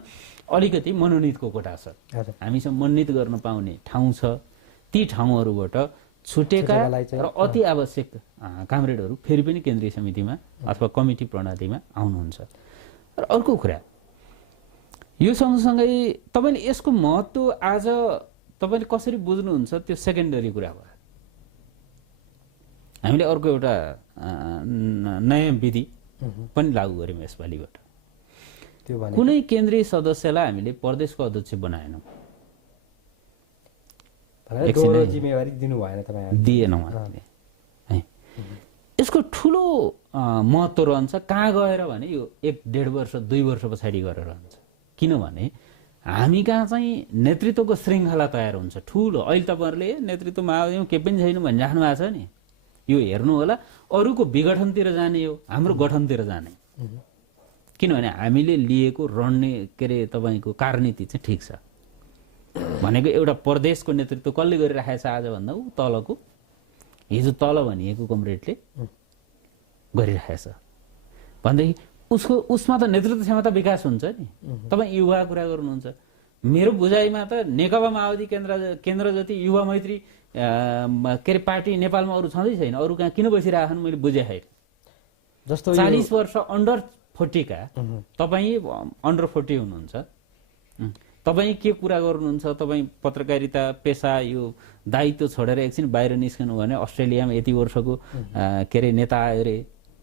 अलिकति मनोनितको कोटा छ, हामीसँग मनोनित गर्न पाउने ठाउँ छ। ती ठाउँहरूबाट छुटेका र अति आवश्यक कामरेडहरू फेरि पनि केन्द्रीय समितिमा अथवा कमिटी प्रणालीमा आउनुहुन्छ। र अर्को कुरा यो सँगसँगै तपाईँले यसको महत्त्व आज तपाईँले कसरी बुझ्नुहुन्छ त्यो सेकेन्डरी कुरा भयो। हामीले अर्को एउटा नयाँ विधि पनि लागू गर्यौँ यसपालिबाट। कुनै केन्द्रीय सदस्यलाई हामीले प्रदेशको अध्यक्ष बनाएनौँ। दोहोरो जिम्मेवारी दिनु भएन तपाईहरुले, दिएन उहाँले है। यसको ठुलो महत्त्व रहन्छ कहाँ गएर भने यो 1.5 वर्ष 2 वर्ष पछाडि गएर रहन्छ। किनभने हामी कहाँ चाहिँ नेतृत्वको श्रृङ्खला तयार हुन्छ ठुलो। अहिले तपाईँहरूले नेतृत्व माओवादीमा केही पनि छैन भनिराख्नु भएको छ नि, यो हेर्नु होला, अरूको विघटनतिर जाने हो, हाम्रो गठनतिर जाने। किनभने हामीले लिएको तपाईँको कार्यनीति चाहिँ ठिक छ भनेको एउटा प्रदेशको नेतृत्व कसले गरिराखेको छ आज भन्दा ऊ तलको, हिजो तल भनिएको कमरेडले गरिरहेछ भनेदेखि उसमा त नेतृत्व क्षमता विकास हुन्छ नि। तपाईँ युवा कुरा गर्नुहुन्छ, मेरो बुझाइमा त नेकपा माओवादी केन्द्र जति युवा मैत्री के अरे पार्टी नेपालमा अरू छँदै छैन। अरू कहाँ किन बसिरहेछन् मैले बुझे छैन। जस्तो 40 वर्ष अन्डर 40 का तपाईँ अन्डर 40 हुनुहुन्छ, तपाईँ के कुरा गर्नुहुन्छ? तपाईँ पत्रकारिता पेसा यो दायित्व छोडेर एकछिन बाहिर निस्कनु भने अस्ट्रेलियामा यति वर्षको के अरे नेता आयो रे,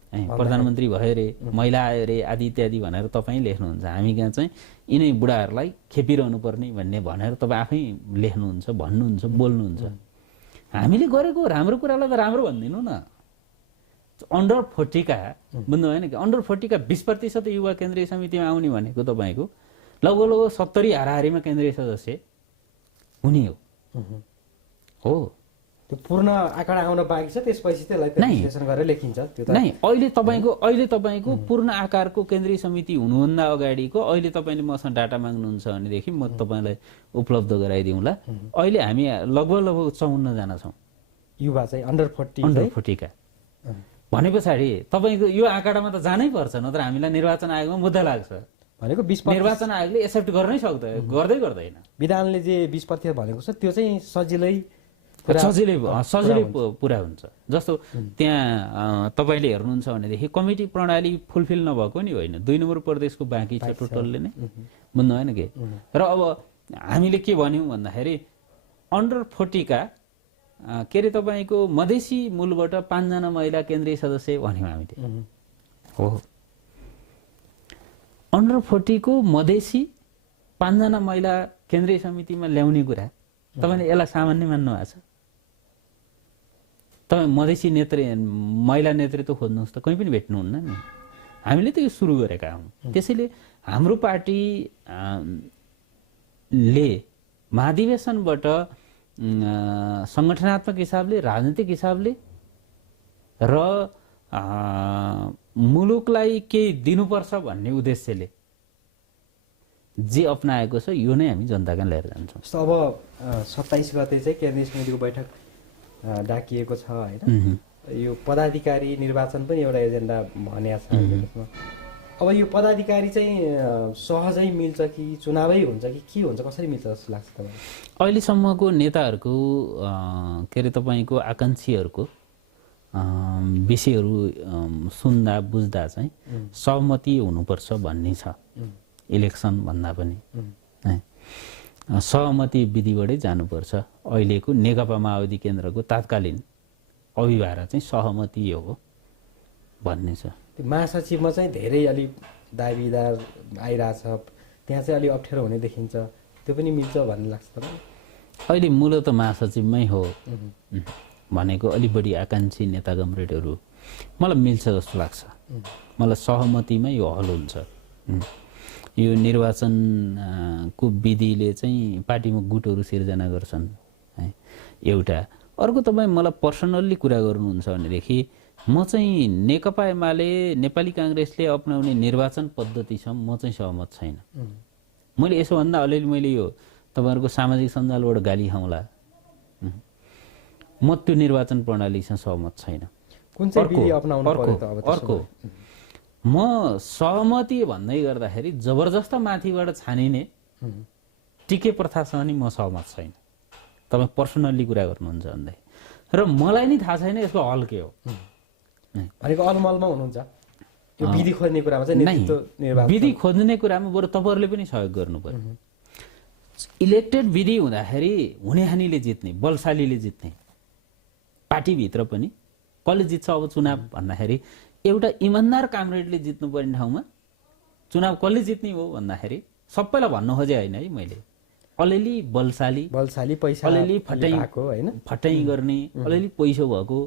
प्रधानमन्त्री भयो रे, महिला आयो रे आदि इत्यादि भनेर तपाईँ लेख्नुहुन्छ। हामी कहाँ चाहिँ यिनै बुढाहरूलाई खेपिरहनु पर्ने भनेर तपाईँ आफै लेख्नुहुन्छ, भन्नुहुन्छ, बोल्नुहुन्छ। हामीले गरेको राम्रो कुरालाई त राम्रो भनिदिनु न। अन्डर 40 का बुझ्नु भएन कि अन्डर 40 का 20% युवा केन्द्रीय समितिमा आउने भनेको तपाईँको लगभग 70 हाराहारीमा केन्द्रीय सदस्य हुने हो। त्यो पूर्ण आँकडा आउन बाँकी छ, त्यसपछि त्यसलाई विश्लेषण गरेर लेखिन्छ त्यो त। नै अहिले तपाईँको पूर्ण आकारको केन्द्रीय समिति हुनुभन्दा अगाडिको अहिले तपाईँले मसँग डाटा माग्नुहुन्छ भनेदेखि म तपाईँलाई उपलब्ध गराइदिउँला। अहिले हामी लगभग 54 जना छौँ युवा चाहिँ अन्डर 40 का। भने पछाडि तपाईँको यो आँकडामा त जानै पर्छ, नत्र हामीलाई निर्वाचन आयोगमा मुद्दा लाग्छ भनेको। 20% निर्वाचन आयोगले एक्सेप्ट गर्नै गर्दैन। विधानले जे 20% भनेको छ त्यो चाहिँ सजिलै पुरा हुन्छ। जस्तो त्यहाँ तपाईँले हेर्नुहुन्छ भनेदेखि कमिटी प्रणाली फुलफिल नभएको नि होइन, 2 नम्बर प्रदेशको बाँकी छ टोटलले नै, बुझ्नु भएन कि। र अब हामीले के भन्यौँ भन्दाखेरि अन्डर 40 का के अरे तपाईँको मधेसी मूलबाट 5 जना महिला केन्द्रीय सदस्य भन्यौँ हामीले हो। अन्डर 40 को मधेसी 5 जना महिला केन्द्रीय समितिमा ल्याउने कुरा तपाईँले यसलाई सामान्य मान्नु भएको छ? तपाईँ मधेसी महिला नेतृत्व खोज्नुहोस् त कहीँ पनि भेट्नुहुन्न नि। हामीले त यो सुरु गरेका हौँ। त्यसैले हाम्रो पार्टी ले महाधिवेशनबाट सङ्गठनात्मक हिसाबले, राजनीतिक हिसाबले र मुलुकलाई केही दिनुपर्छ भन्ने उद्देश्यले जे अपनाएको छ यो नै हामी जनताका लिएर जान्छौँ। अब 27 गते चाहिँ केन्द्रीय समितिको बैठक डाकिएको छ होइन। यो पदाधिकारी निर्वाचन पनि एउटा एजेन्डा भनेको छ त्यसमा। अब यो पदाधिकारी चाहिँ सहजै मिल्छ कि चुनावै हुन्छ कि के हुन्छ, कसरी मिल्छ जस्तो लाग्छ तपाईँलाई? अहिलेसम्मको नेताहरूको के अरे तपाईँको आकाङ्क्षीहरूको विषयहरू सुन्दा बुझ्दा चाहिँ सहमति हुनुपर्छ भन्ने छ। इलेक्सन भन्दा पनि सहमति विधिबाटै जानुपर्छ। अहिलेको नेकपा माओवादी केन्द्रको तात्कालीन अभिभारा चाहिँ सहमति हो भन्ने छ। त्यो महासचिवमा चाहिँ धेरै अलि दाबीदार आइरहेछ, त्यहाँ चाहिँ अलिक अप्ठ्यारो हुने देखिन्छ, त्यो पनि मिल्छ भन्ने लाग्छ तपाईँलाई? अहिले मूलत महासचिवमै हो भनेको अलिक बढी आकाङ्क्षी नेता कमरेडहरू मलाई मिल्छ जस्तो लाग्छ। मलाई सहमतिमै यो हल हुन्छ। यो निर्वाचनको विधिले चाहिँ पार्टीमा गुटहरू सिर्जना गर्छन् है एउटा। अर्को तपाईँ मलाई पर्सनल्ली कुरा गर्नुहुन्छ भनेदेखि म चाहिँ नेकपा एमाले नेपाली काङ्ग्रेसले अपनाउने निर्वाचन पद्धति छ म चाहिँ सहमत छैन। मैले यसो भन्दा अलिअलि मैले यो तपाईँहरूको सामाजिक सञ्जालबाट गाली खाउँला, म त्यो निर्वाचन प्रणालीसँग सहमत छैन। अर्को म सहमति भन्दै गर्दाखेरि जबरजस्त माथिबाट छानिने टिके प्रथासँग नि म सहमत छैन। तपाईँ पर्सनल्ली कुरा गर्नुहुन्छ भन्दै र मलाई नि थाहा छैन यसको हल के हो भनेको अलमलमा हुनुहुन्छ। यो विधि खोज्ने कुरामा चाहिँ नेतृत्व निर्वाचन विधि खोज्ने कुरामा बरु तपाईँहरूले पनि सहयोग गर्नु पर्यो। इलेक्टेड विधि हुँदाखेरि हुने हानिले जित्ने, बलशालीले जित्ने, पार्टीभित्र पनि कसले जित्छ अब चुनाव भन्दाखेरि एउटा इमान्दार कामरेडले जित्नुपर्ने ठाउँमा चुनाव कसले जित्ने हो भन्दाखेरि सबैलाई भन्नु खोजे होइन है मैले। अलिअलि बलशाली पैसा अलिअलि भएको हैन, फटाइ गर्ने, अलिअलि पैसो भएको,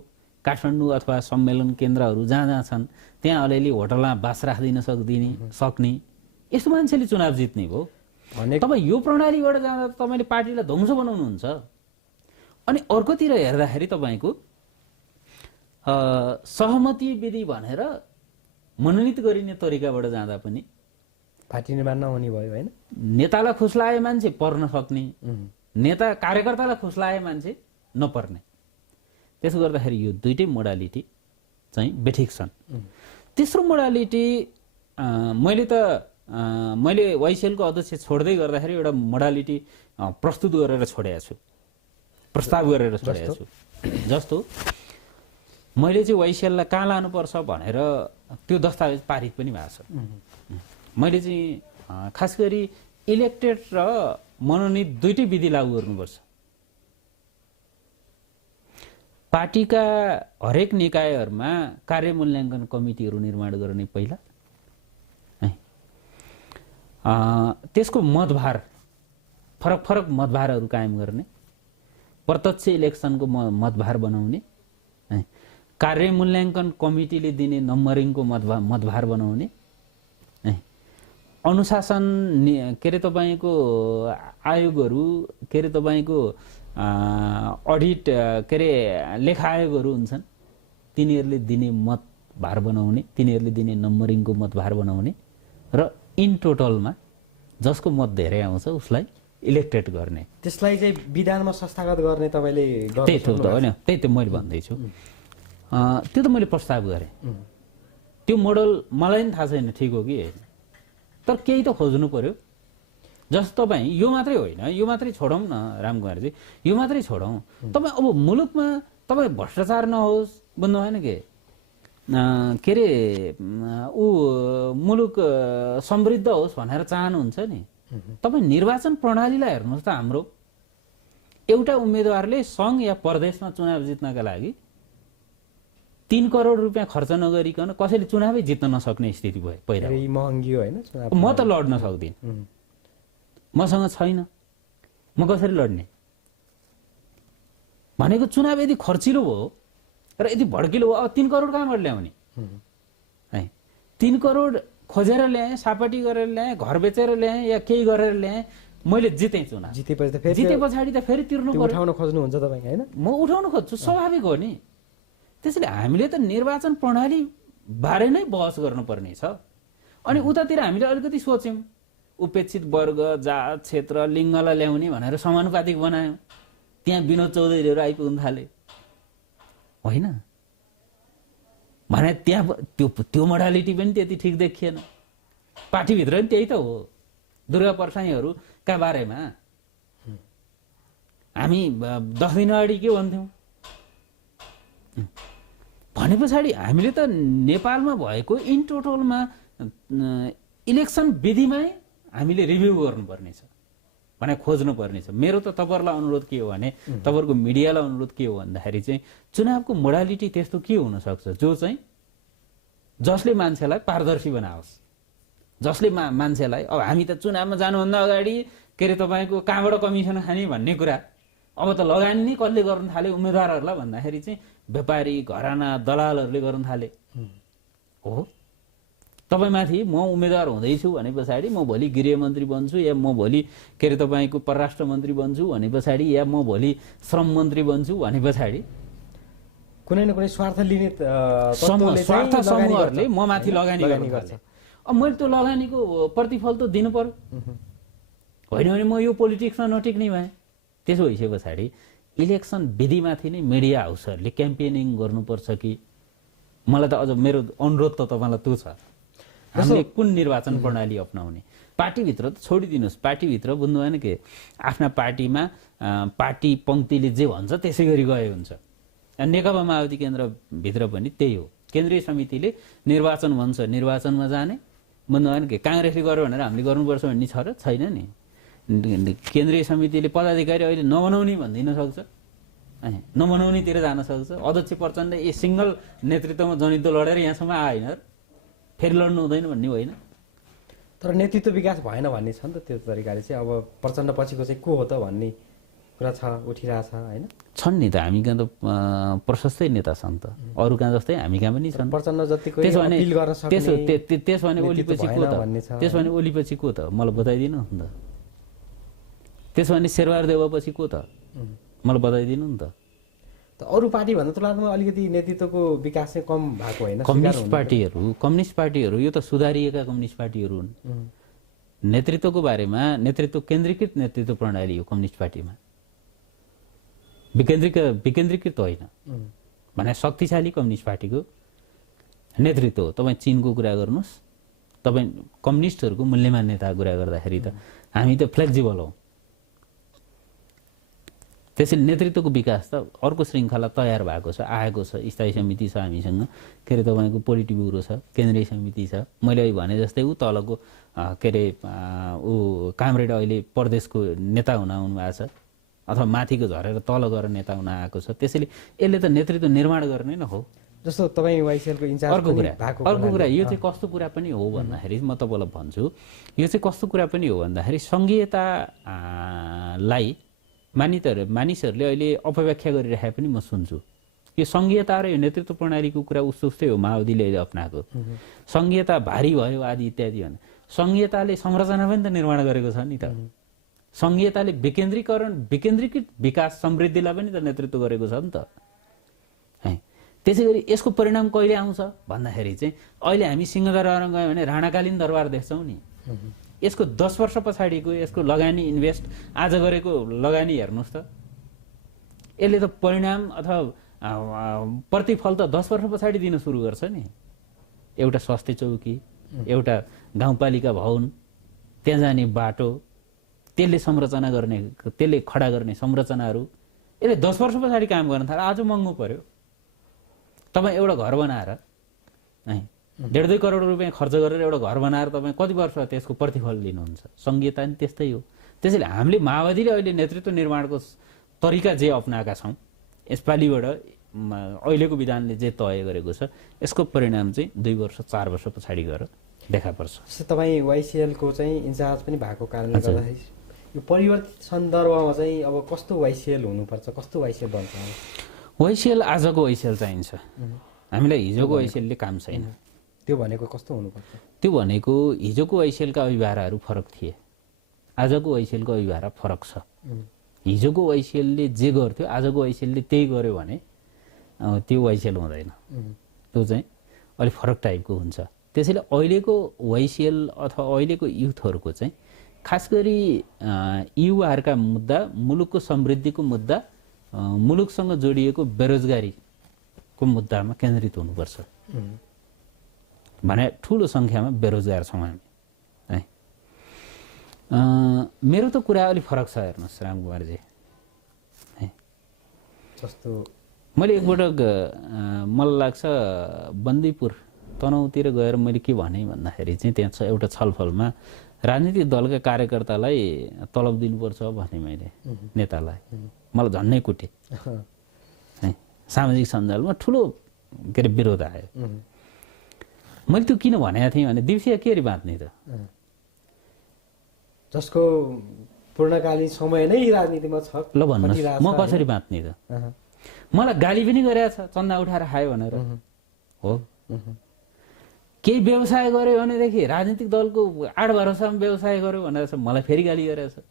काठमाडौँ अथवा सम्मेलन केन्द्रहरू जहाँ जहाँ छन् त्यहाँ अलिअलि होटलमा बास राखिदिन सक्ने यस्तो मान्छेले चुनाव जित्ने भयो। तपाईँ यो प्रणालीबाट जाँदा तपाईँले पार्टीलाई ध्वंस बनाउनुहुन्छ। अनि अर्कोतिर हेर्दाखेरि तपाईँको सहमति विधि भनेर मनोनित गरिने तरिकाबाट जाँदा पनि पार्टी निर्माण नहुने भयो हैन। नेतालाई खुस्लाए मान्छे पर्न सक्ने, नेता कार्यकर्तालाई खुस्लाए मान्छे नपर्ने। त्यसो गर्दाखेरि यो दुईटै मोडालिटी चाहिँ बेठिक छन्। तेस्रो मोडालिटी मैले वाइसिएलको अध्यक्ष छोड्दै गर्दाखेरि एउटा मोडालिटी प्रस्तुत गरेर छोडेको छु, प्रस्ताव गरेर छोडेको छु। जस्तो मैले चाहिँ वाइसिएललाई कहाँ लानुपर्छ भनेर त्यो दस्तावेज पारित पनि भएको छ। मैले चाहिँ खास गरी इलेक्टेड र मनोनित दुईटै विधि लागू गर्नुपर्छ। पार्टीका हरेक निकायहरूमा कार्य मूल्याङ्कन कमिटीहरू निर्माण गर्ने पहिला, त्यसको मतभार फरक फरक मतभारहरू कायम गर्ने, प्रत्यक्ष इलेक्सनको मतभार बनाउने, कार्य मूल्याङ्कन कमिटीले दिने नम्बरिङको मतभार बनाउने, अनुशासन के अरे तपाईँको आयोगहरू के अरे तपाईँको अडिट के अरे लेखा आयोगहरू हुन्छन् तिनीहरूले दिने मतभार बनाउने, तिनीहरूले दिने नम्बरिङको मतभार बनाउने र इन टोटलमा जसको मत धेरै आउँछ उसलाई इलेक्टेड गर्ने। त्यसलाई चाहिँ विधानमा संस्थागत गर्ने तपाईले त्यही त होइन, त्यही त मैले भन्दैछु। त्यो त मैले प्रस्ताव गरेँ। त्यो मोडल मलाई पनि थाहा छैन ठिक हो कि होइन, तर केही त खोज्नु पर्यो। जस्तो तपाईँ यो मात्रै होइन, यो मात्रै छोडौँ न रामकुमारजी, यो मात्रै छोडौँ। तपाईँ अब मुलुकमा तपाईँ भ्रष्टाचार नहोस् भन्नु भएन के अरे ऊ मुलुक समृद्ध होस् भनेर चाहनुहुन्छ नि। तपाईँ निर्वाचन प्रणालीलाई हेर्नुहोस् त। हाम्रो एउटा उम्मेदवारले सङ्घ या प्रदेशमा चुनाव जित्नका लागि 3 करोड रुपियाँ खर्च नगरिकन कसैले चुनावै जित्न नसक्ने स्थिति भयो पहिला। महँगी होइन, म त लड्न सक्दिनँ, मसँग छैन, म कसरी लड्ने? भनेको चुनाव यदि खर्चिलो भयो र यदि भड्किलो भयो, अब 3 करोड कहाँबाट ल्याउने? 3 करोड खोजेर ल्याएँ, सापटी गरेर ल्याएँ, घर बेचेर ल्याएँ या केही गरेर ल्याएँ, मैले जितेँ चुनाव। जिते पछाडि त फेरि तिर्नु पर्यो। उठाउन खोज्नुहुन्छ तपाईँ होइन? म उठाउन खोज्छु, स्वाभाविक हो नि। त्यसैले हामीले त निर्वाचन प्रणाली बारे नै बहस गर्नुपर्ने छ। अनि उतातिर हामीले अलिकति सोच्यौँ, उपेक्षित वर्ग, जात, क्षेत्र, लिङ्गलाई ल्याउने भनेर समानुपातिक बनायौँ। त्यहाँ विनोद चौधरीहरू आइपुग्न थाले होइन भने त्यहाँ त्यो मोडालिटी पनि त्यति ठिक देखिएन। पार्टीभित्र पनि त्यही त हो। दुर्गा परसाईहरूका बारेमा हामी 10 दिन अगाडि के भन्थ्यौँ भने पछाडि हामीले त नेपालमा भएको इन टोटलमा इलेक्सन विधिमै हामीले रिभ्यू गर्नुपर्ने छ भने खोज्नु पर्ने छ। मेरो त तपाईँहरूलाई अनुरोध के हो भने, तपाईँहरूको मिडियालाई अनुरोध के हो भन्दाखेरि चाहिँ चुनावको मोडालिटी त्यस्तो के हुनसक्छ जो चाहिँ जसले मान्छेलाई पारदर्शी बनाओस्, जसले मान्छेलाई अब हामी त चुनावमा जानुभन्दा अगाडि के अरे तपाईँको कहाँबाट कमिसन खाने भन्ने कुरा अब त लगानी नै कसले गर्नु थाले उम्मेदवारहरूलाई भन्दाखेरि चाहिँ व्यापारी, घराना, दलालहरूले गर्नु थाले। हो तपाईँमाथि म उम्मेदवार हुँदैछु भने पछाडि म भोलि गृहमन्त्री बन्छु या म भोलि के अरे तपाईँको परराष्ट्र मन्त्री बन्छु भने पछाडि या म भोलि श्रम मन्त्री बन्छु भने पछाडि कुनै न कुनै स्वार्थ लिने स्वार्थ समूहहरूले म माथि लगानी गर्छ। अब मैले त्यो लगानीको प्रतिफल त दिनु पर्यो, होइन भने म यो पोलिटिक्समा नटिक्ने भएँ। त्यसो भइसके पछाडि इलेक्सन विधिमाथि नै मिडिया हाउसहरूले क्याम्पेनिङ गर्नुपर्छ कि? मलाई त अझ मेरो अनुरोध त तपाईँलाई त्यो छ, हामीले कुन निर्वाचन प्रणाली अपनाउने? पार्टीभित्र त छोडिदिनुहोस्, पार्टीभित्र बुझ्नु भएन के आफ्ना पार्टीमा पार्टी पङ्क्तिले जे भन्छ त्यसै गरी गए हुन्छ। नेकपा माओवादी केन्द्रभित्र पनि त्यही हो। केन्द्रीय समितिले निर्वाचन भन्छ, निर्वाचनमा जाने बुझ्नु भएन के काङ्ग्रेसले गर्यो भनेर हामीले गर्नुपर्छ भन्ने छ र छैन नि। केन्द्रीय समितिले पदाधिकारी अहिले नबनाउने भनिदिन सक्छ, नबनाउनेतिर जान सक्छ। अध्यक्ष प्रचण्ड सिङ्गल नेतृत्वमा जनयुद्ध लडेर यहाँसम्म आएन, फेरि लड्नु हुँदैन भन्ने होइन। तर नेतृत्व विकास भएन भन्ने छ नि त त्यो तरिकाले चाहिँ। अब प्रचण्ड पछिको चाहिँ को हो त भन्ने कुरा छ, उठिरहेछ होइन? छन् नि त, हामी कहाँ त प्रशस्तै नेता छन् त, अरू कहाँ जस्तै हामी कहाँ पनि छन्। प्रचण्ड जतिको त्यसो भने ओलीपछि को त? त्यसो भने ओलीपछि को त? मलाई बताइदिनु नि त। त्यसो भने शेरबहादुर देउवापछि को त? मलाई बताइदिनु नि त। अरू पार्टीभन्दा तुलनामा अलिकति नेतृत्वको विकास चाहिँ कम भएको होइन? कम्युनिस्ट पार्टीहरू यो त सुधारिएका कम्युनिस्ट पार्टीहरू हुन्। नेतृत्वको बारेमा नेतृत्व केन्द्रीकृत नेतृत्व प्रणाली हो कम्युनिस्ट पार्टीमा, विकेन्द्रीकृत होइन भने शक्तिशाली कम्युनिस्ट पार्टीको नेतृत्व हो। तपाईँ चीनको कुरा गर्नुहोस्, तपाईँ कम्युनिस्टहरूको मूल्यमान नेताको कुरा गर्दाखेरि त हामी त फ्लेक्जिबल हौँ। त्यसैले नेतृत्वको विकास त अर्को श्रृङ्खला तयार भएको छ, आएको छ। स्थायी समिति छ हामीसँग, के अरे तपाईँको पोलिटी ब्युरो छ, केन्द्रीय समिति छ। मैले अहिले भने जस्तै ऊ तलको के अरे ऊ कामरेड अहिले प्रदेशको नेता हुन आउनुभएको छ, अथवा माथिको झरेर तल गएर नेता हुन आएको छ। त्यसैले यसले त नेतृत्व निर्माण गर्ने नै हो। जस्तो तपाईँ वाइसिएलको इन्चार्ज अर्को कुरा यो चाहिँ कस्तो कुरा पनि हो भन्दाखेरि म तपाईँलाई भन्छु, यो चाहिँ कस्तो कुरा पनि हो भन्दाखेरि सङ्घीयतालाई मानिसहरूले अहिले अपव्याख्या गरिरहेको पनि म सुन्छु। यो सङ्घीयता र यो नेतृत्व प्रणालीको कुरा उस्तै हो माओवादीले अहिले अप्नाएको। सङ्घीयता भारी भयो आदि इत्यादि भने सङ्घीयताले संरचना पनि त निर्माण गरेको छ नि त। सङ्घीयताले विकेन्द्रीकृत विकास समृद्धिलाई पनि त नेतृत्व गरेको छ नि त। त्यसै गरी यसको परिणाम कहिले आउँछ भन्दाखेरि चाहिँ अहिले हामी सिंहदरबारमा गयौँ भने राणाकालीन दरबार देख्छौँ नि। यसको 10 वर्ष पछाडिको यसको लगानी इन्भेस्ट आज गरेको लगानी हेर्नुहोस् त। यसले त परिणाम अथवा प्रतिफल त 10 वर्ष पछाडि दिन सुरु गर्छ नि। एउटा स्वास्थ्य चौकी, एउटा गाउँपालिका भवन, त्यहाँ जाने बाटो, त्यसले संरचना गर्ने, त्यसले खडा गर्ने संरचनाहरू, यसले 10 वर्ष पछाडि काम गर्न थाल्यो। आज महँगो पर्यो। तपाईँ एउटा घर बनाएर 1.5 करोड रुपियाँ खर्च गरेर एउटा घर बनाएर तपाईँ कति वर्ष त्यसको प्रतिफल लिनुहुन्छ? सङ्घीयता नि त्यस्तै हो। त्यसैले हामीले माओवादीले अहिले नेतृत्व निर्माणको तरिका जे अप्नाएका छौँ, यसपालिबाट अहिलेको विधानले जे तय गरेको छ, यसको परिणाम चाहिँ 2 वर्ष 4 वर्ष पछाडि गएर देखा पर्छ। तपाईँ वाइसिएलको चाहिँ इन्चार्ज पनि भएको कारणले गर्दाखेरि यो परिवर्तित सन्दर्भमा चाहिँ अब कस्तो वाइसिएल हुनुपर्छ, कस्तो वाइसिएल बन्छ? वाइसिएल आजको वाइसिएल चाहिन्छ हामीलाई, हिजोको वाइसिएलले काम छैन। त्यो भनेको कस्तो हुनुपर्छ? त्यो भनेको हिजोको वाइसिएलका अभिभाराहरू फरक थिए, आजको वाइसिएलको अभिभारा फरक छ। हिजोको वाइसिएलले जे गर्थ्यो आजको वाइसिएलले त्यही गर्यो भने त्यो वाइसिएल हुँदैन। त्यो चाहिँ अलिक फरक टाइपको हुन्छ। त्यसैले अहिलेको वाइसिएल अथवा अहिलेको युथहरूको चाहिँ खास गरी युवाहरूका मुद्दा, मुलुकको समृद्धिको मुद्दा, मुलुकसँग जोडिएको बेरोजगारीको मुद्दामा केन्द्रित हुनुपर्छ। भने ठुलो सङ्ख्यामा बेरोजगार छौँ हामी है। मेरो त कुरा अलिक फरक छ हेर्नुहोस् रामकुमारजी है। जस्तो मैले एकपटक मलाई लाग्छ बन्दीपुर तनहुँतिर गएर मैले के भने भन्दाखेरि चाहिँ त्यहाँ एउटा छलफलमा राजनीतिक दलका कार्यकर्तालाई तलब दिनुपर्छ भने मैले नेतालाई, मलाई झन्नै कुटे है। सामाजिक सञ्जालमा ठुलो के अरे विरोध आयो। मैले त्यो किन भनेको थिएँ भने दिवसीय के अरे बाँच्ने त, जसको पूर्णकालीन समय नै राजनीतिमा छ। ल भन्नुहोस् म कसरी बाँच्ने त? मलाई गाली पनि गरेको छ चन्दा उठाएर खायो भनेर हो। केही व्यवसाय गर्यो भनेदेखि राजनीतिक दलको आड भरोसामा व्यवसाय गर्यो भनेर मलाई फेरि गाली गरेको छ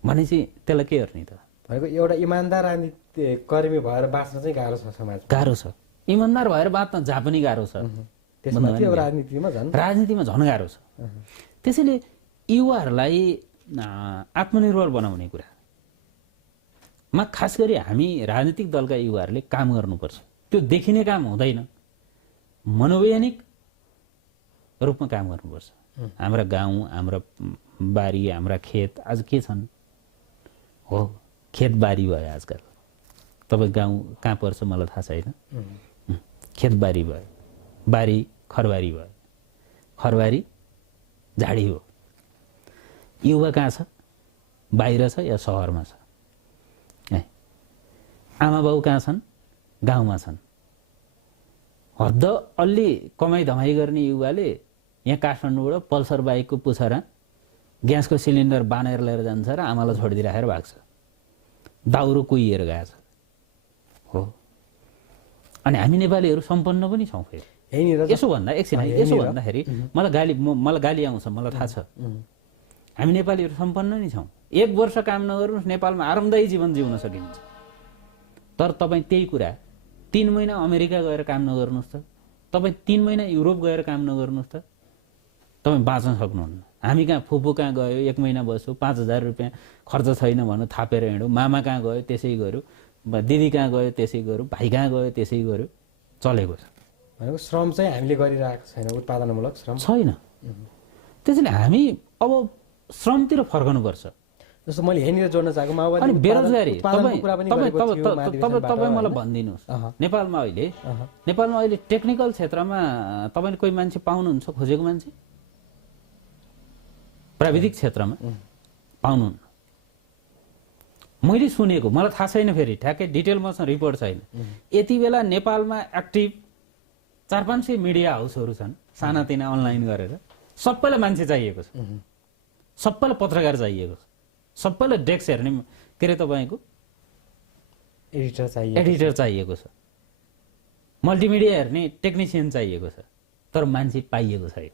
भनेपछि त्यसलाई के गर्ने त? भनेको एउटा इमान्दार राजनीति कर्मी भएर बाँच्न चाहिँ गाह्रो छ समाज, गाह्रो छ। इमान्दार भएर बाँच्न जहाँ पनि गाह्रो छ, राजनीतिमा झन् गाह्रो छ। त्यसैले युवाहरूलाई आत्मनिर्भर बनाउने कुरामा खास गरी हामी राजनीतिक दलका युवाहरूले काम गर्नुपर्छ। त्यो देखिने काम हुँदैन, मनोवैज्ञानिक रूपमा काम गर्नुपर्छ। हाम्रा गाउँ, हाम्रा बारी, हाम्रा खेत आज के छन् हो? खेतबारी भयो आजकल। तपाईँ गाउँ कहाँ पर्छ मलाई थाहा छैन, खेतबारी भयो, बारी खरबारी भयो, खरबारी झाडी हो। युवा कहाँ छ? बाहिर छ या सहरमा छ है। आमा बाउ कहाँ छन्? गाउँमा छन्। हद्द अलि कमाइ धमाइ गर्ने युवाले यहाँ काठमाडौँबाट पल्सर बाइकको पुछरा ग्यासको सिलिन्डर बानेर लिएर जान्छ र आमालाई छोडिदिइराखेर भाग्छ, दाउरो कुहिएर गएछ हो। अनि हामी नेपालीहरू सम्पन्न पनि छौँ। फेरि यसो भन्दा एकछिन यसो भन्दाखेरि मलाई गाली आउँछ, मलाई थाहा छ। हामी नेपालीहरू सम्पन्न नै छौँ। 1 वर्ष काम नगर्नुहोस् नेपालमा आरामदायी जीवन जिउन सकिन्छ। तर तपाईँ त्यही कुरा 3 महिना अमेरिका गएर काम नगर्नुहोस् त, तपाईँ 3 महिना युरोप गएर काम नगर्नुहोस् त, तपाईँ बाँच्न सक्नुहुन्न। हामी कहाँ फुपू कहाँ गयो 1 महिना बस्यो, 5000 रुपियाँ खर्च छैन भन्नु थापेर हिँड्यो, मामा कहाँ गयो त्यसै गर्यो, दिदी कहाँ गयो त्यसै गर्यो, भाइ कहाँ गयो त्यसै गर्यो, चलेको छ। भनेको श्रम चाहिँ हामीले गरिरहेको छैन, उत्पादनमूलक श्रम छैन। त्यसैले हामी अब श्रमतिर फर्कनुपर्छ। जस्तो मैले यहाँनिर जोड्न चाहेको माओवादी अनि बेरोजगारी तपाईँ मलाई भनिदिनुहोस्, नेपालमा अहिले टेक्निकल क्षेत्रमा तपाईँले कोही मान्छे पाउनुहुन्छ, खोजेको मान्छे? प्राविधिक क्षेत्रमा पाउनुहुन्न। मैले सुनेको, मलाई थाहा छैन, फेरि ठ्याक्कै डिटेल मसँग रिपोर्ट छैन। यति बेला नेपालमा एक्टिभ 400-500 मिडिया हाउसहरू छन्, सानातिना अनलाइन गरेर। सबैलाई मान्छे चाहिएको छ, सबैलाई पत्रकार चाहिएको छ, सबैलाई डेस्क हेर्ने के अरे तपाईँको एडिटर चाहिएको छ, मल्टिमिडिया हेर्ने टेक्निसियन चाहिएको छ, तर मान्छे पाइएको छैन।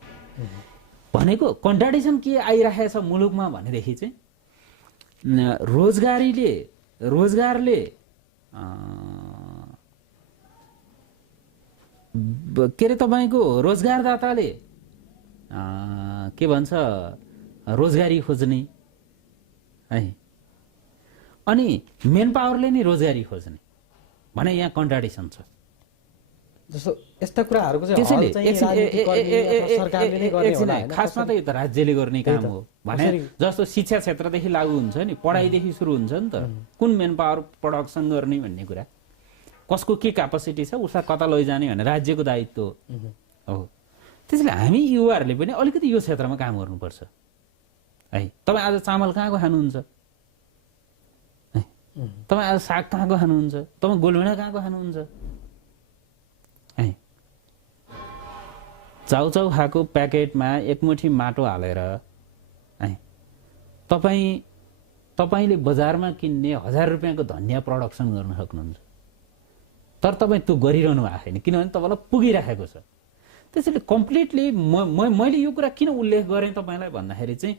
भनेको कन्ट्राडिक्सन के आइरहेको छ मुलुकमा भनेदेखि चाहिँ रोजगारले के अरे तपाईँको रोजगारदाताले के भन्छ रोजगारी खोज्ने है, अनि मेन पावरले नै रोजगारी खोज्ने भने यहाँ कन्ट्राडिक्सन छ। जस्तो यस्ता कुराहरूको चाहिँ खासमा त यो त राज्यले गर्ने काम हो भने जस्तो शिक्षा क्षेत्रदेखि लागू हुन्छ नि, पढाइदेखि सुरु हुन्छ नि त, कुन मेन पावर प्रोडक्सन गर्ने भन्ने कुरा, कसको के क्यापासिटी छ, उसलाई कता लैजाने भने राज्यको दायित्व हो। त्यसैले हामी युवाहरूले पनि अलिकति यो क्षेत्रमा काम गर्नुपर्छ है। तपाईँ आज चामल कहाँको खानुहुन्छ, तपाईँ आज साग कहाँको खानुहुन्छ, तपाईँ गोलभेडा कहाँको खानुहुन्छ है? चाउचाउ खाएको प्याकेटमा एकमुठी माटो हालेर है तपाईँले बजारमा किन्ने 1000 रुपियाँको धनियाँ प्रडक्सन गर्न सक्नुहुन्छ, तर तपाईँ त्यो गरिरहनु भएको छैन, किनभने तपाईँलाई पुगिराखेको छ। त्यसैले कम्प्लिटली मैले यो कुरा किन उल्लेख गरेँ तपाईँलाई भन्दाखेरि चाहिँ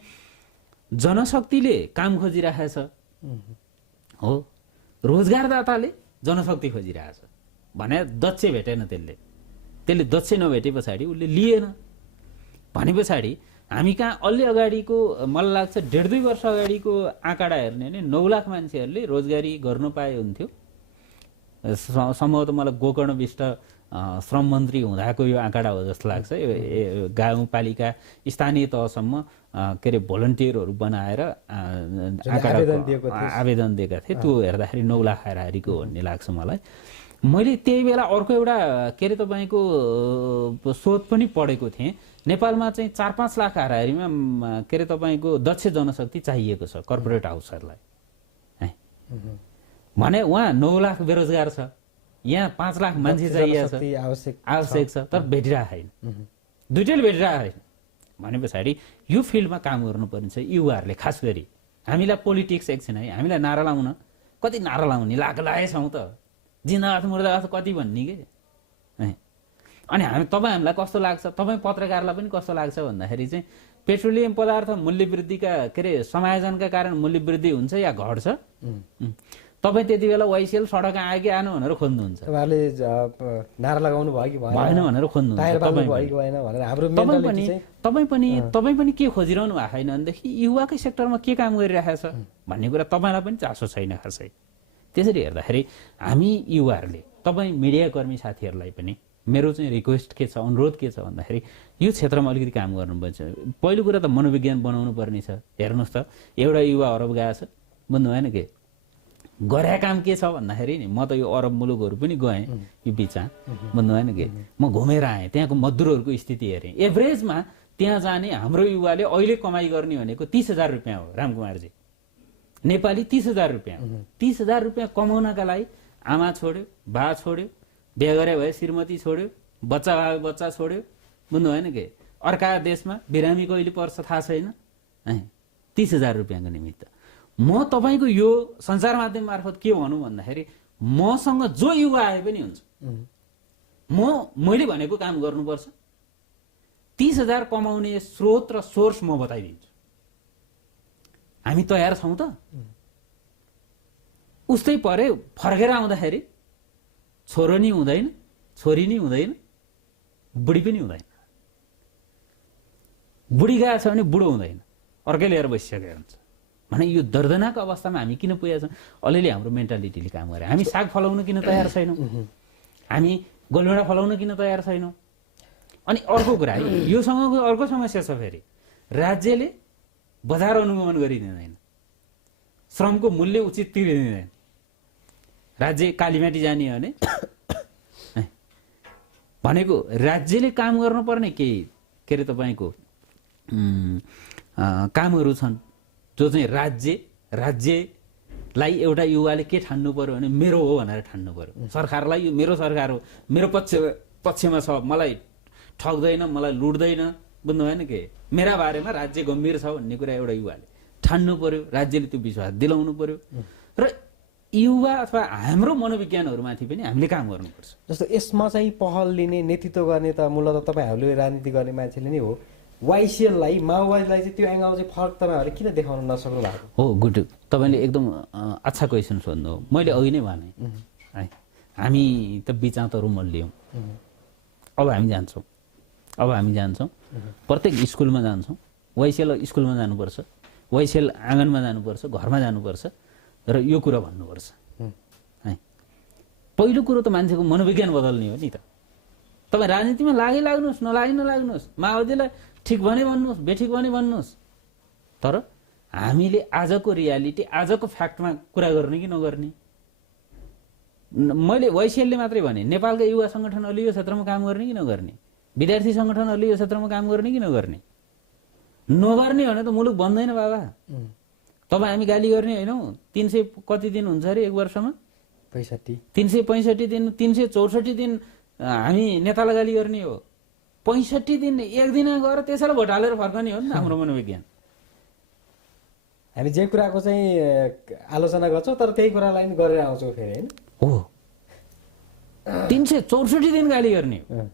जनशक्तिले काम खोजिरहेको छ हो, रोजगारदाताले जनशक्ति खोजिरहेछ भने दक्ष भेटेन, त्यसले दक्ष नभेटे पछाडि उसले लिएन भने पछाडि हामी कहाँ अलि अगाडिको मलाई लाग्छ 1.5-2 वर्ष अगाडिको आँकडा हेर्ने भने 9 लाख मान्छेहरूले रोजगारी गर्नु पाए हुन्थ्यो। सम्भवतः मलाई गोकर्ण विष्ट श्रम मन्त्री हुँदाको यो आँकडा हो जस्तो लाग्छ। गाउँपालिका स्थानीय तहसम्म के अरे भोलन्टियरहरू बनाएर आवेदन दिएका थिए, त्यो हेर्दाखेरि 9 लाख हाराहारीको भन्ने लाग्छ मलाई। मैले त्यही बेला अर्को एउटा के अरे तपाईँको शोध पनि पढेको थिएँ, नेपालमा चाहिँ 4-5 लाख हाराहारीमा के अरे तपाईँको दक्ष जनशक्ति चाहिएको छ कर्पोरेट हाउसहरूलाई है भने उहाँ 9 लाख बेरोजगार छ, यहाँ 5 लाख मान्छे चाहिएको छ, आवश्यक छ, तर भेटिरहेको छैन, दुइटैले भेटिरहेको छैन भने पछाडि यो फिल्डमा काम गर्नुपर्ने छ युवाहरूले। खास गरी हामीलाई पोलिटिक्स एकछिन है, हामीलाई नारा लाउन कति नारा लाउने लागेछौँ त, जिन्दाबाद मुर्दाबाद कति भन्ने के है। अनि हामीलाई कस्तो लाग्छ, तपाईँ पत्रकारलाई पनि कस्तो लाग्छ भन्दाखेरि चाहिँ पेट्रोलियम पदार्थ मूल्य वृद्धिका के अरे समायोजनका कारण मूल्य वृद्धि हुन्छ या घट्छ, तपाईँ त्यति बेला वाइसिएल सडक आयो कि आएन भनेर खोज्नुहुन्छ, तपाईँहरूले नारा लगाउनु भयो कि भएन भनेर खोज्नुहुन्छ। तपाईँ पनि के खोजिरहनु भएको छैन भनेदेखि युवाकै सेक्टरमा के काम गरिरहेको छ भन्ने कुरा तपाईँलाई पनि चासो छैन खासै। त्यसरी हेर्दाखेरि हामी युवाहरूले, तपाईँ मिडियाकर्मी साथीहरूलाई पनि मेरो चाहिँ रिक्वेस्ट के छ, अनुरोध के छ भन्दाखेरि यो क्षेत्रमा अलिकति काम गर्नुपर्छ। पहिलो कुरा त मनोविज्ञान बनाउनु पर्ने छ। हेर्नुहोस् त, एउटा युवा अरब गएको छ, बुझ्नु भएन के गरे काम के छ भन्दाखेरि नि, म त यो अरब मुलुकहरू पनि गएँ यो बिचमा, बुझ्नु भएन के म घुमेर आएँ, त्यहाँको मजदुरहरूको स्थिति हेरेँ। एभरेजमा त्यहाँ जाने हाम्रो युवाले अहिले कमाइ गर्ने भनेको 30,000 रुपियाँ हो रामकुमारजी, नेपाली 30,000 रुपियाँ। 30,000 रुपियाँ कमाउनका लागि आमा छोड्यो, बा छोड्यो, बिहा गरे भए श्रीमती छोड्यो, बच्चा भए बच्चा छोड्यो, बुझ्नु भएन के अर्का देशमा बिरामी कहिले पर्छ थाहा छैन, 30,000 रुपियाँको निमित्त। म तपाईँको यो सञ्चार माध्यम मार्फत के भनौँ भन्दाखेरि मसँग जो युवा आए पनि हुन्छ, मैले भनेको काम गर्नुपर्छ। 30,000 कमाउने स्रोत र सोर्स म बताइदिन्छु। हामी तयार छौँ त? उस्तै परे फर्केर आउँदाखेरि छोरो नि हुँदैन, छोरी नि हुँदैन, बुढी पनि हुँदैन। बुढी गएको छ भने बुढो हुँदैन, अर्कै लिएर बसिसकेको हुन्छ। भने यो दर्दनाक अवस्थामा हामी किन पुगेका छौँ? अलिअलि हाम्रो मेन्टालिटीले काम गरे। हामी साग फलाउन किन तयार छैनौँ? हामी गोलभेडा फलाउन किन तयार छैनौँ? अनि अर्को कुरा, योसँगको अर्को समस्या छ फेरि, राज्यले बजार अनुगमन गरिदिँदैन, श्रमको मूल्य उचित तिरिदिँदैन। राज्य कालीमाटी जाने हो भनेको राज्यले काम गर्नुपर्ने केही के अरे तपाईँको कामहरू छन् जो चाहिँ राज्यलाई एउटा युवाले के ठान्नु पर्यो भने मेरो हो भनेर ठान्नु पर्यो। सरकारलाई यो मेरो सरकार हो, मेरो पक्षमा छ, मलाई ठग्दैन, मलाई लुट्दैन, बुझ्नु भएन के, मेरा बारेमा राज्य गम्भीर छ भन्ने कुरा एउटा युवाले ठान्नु पर्यो। राज्यले त्यो विश्वास दिलाउनु पर्यो र युवा अथवा हाम्रो मनोविज्ञानहरूमाथि पनि हामीले काम गर्नुपर्छ। जस्तो यसमा चाहिँ पहल लिने, नेतृत्व गर्ने त मूलतः तपाईँहरूले राजनीति गर्ने मान्छेले नै हो। वाइसिएललाई, माओवादीलाई चाहिँ त्यो एङ्गल चाहिँ फरक तपाईँहरूले किन देखाउन नसक्नु भएको? हो, गुड, तपाईँले एकदम अच्छा क्वेसन सोध्नु हो। मैले अघि नै भने है, हामी त बिचातहरू मल्लियौँ। अब हामी जान्छौँ, प्रत्येक स्कुलमा जान्छौँ। वाइसिएल स्कुलमा जानुपर्छ, वाइसिएल आँगनमा जानुपर्छ, घरमा जानुपर्छ र यो कुरा भन्नुपर्छ है। पहिलो कुरो त मान्छेको मनोविज्ञान बदल्ने हो नि त। तपाईँ राजनीतिमा लाग्नुहोस्, नलाग्नुहोस्, माओवादीलाई ठिक भने भन्नुहोस्, बेठिक भने भन्नुहोस्, तर हामीले आजको रियालिटी, आजको फ्याक्टमा कुरा गर्ने कि नगर्ने। मैले वाइसिएलले मात्रै भने, नेपालका युवा सङ्गठनहरूले यो क्षेत्रमा काम गर्ने कि नगर्ने, विद्यार्थी सङ्गठनहरूले यो क्षेत्रमा काम गर्ने कि नगर्ने। नगर्ने भने त मुलुक बन्दैन बाबा। तपाईँ हामी गाली गर्ने होइनौँ। 300 कति दिन हुन्छ अरे एक वर्षमा? 365 दिन, 364 दिन हामी नेतालाई गाली गर्ने हो। 65 दिन एक दिन गएर त्यसैलाई भोट हालेर फर्कने हो नि त हाम्रो मनोविज्ञान। हामी जे कुराको चाहिँ आलोचना गर्छौँ तर त्यही कुरालाई नि गरेर आउँछौँ फेरि, होइन? हो, 364 दिन गाली गर्ने हो।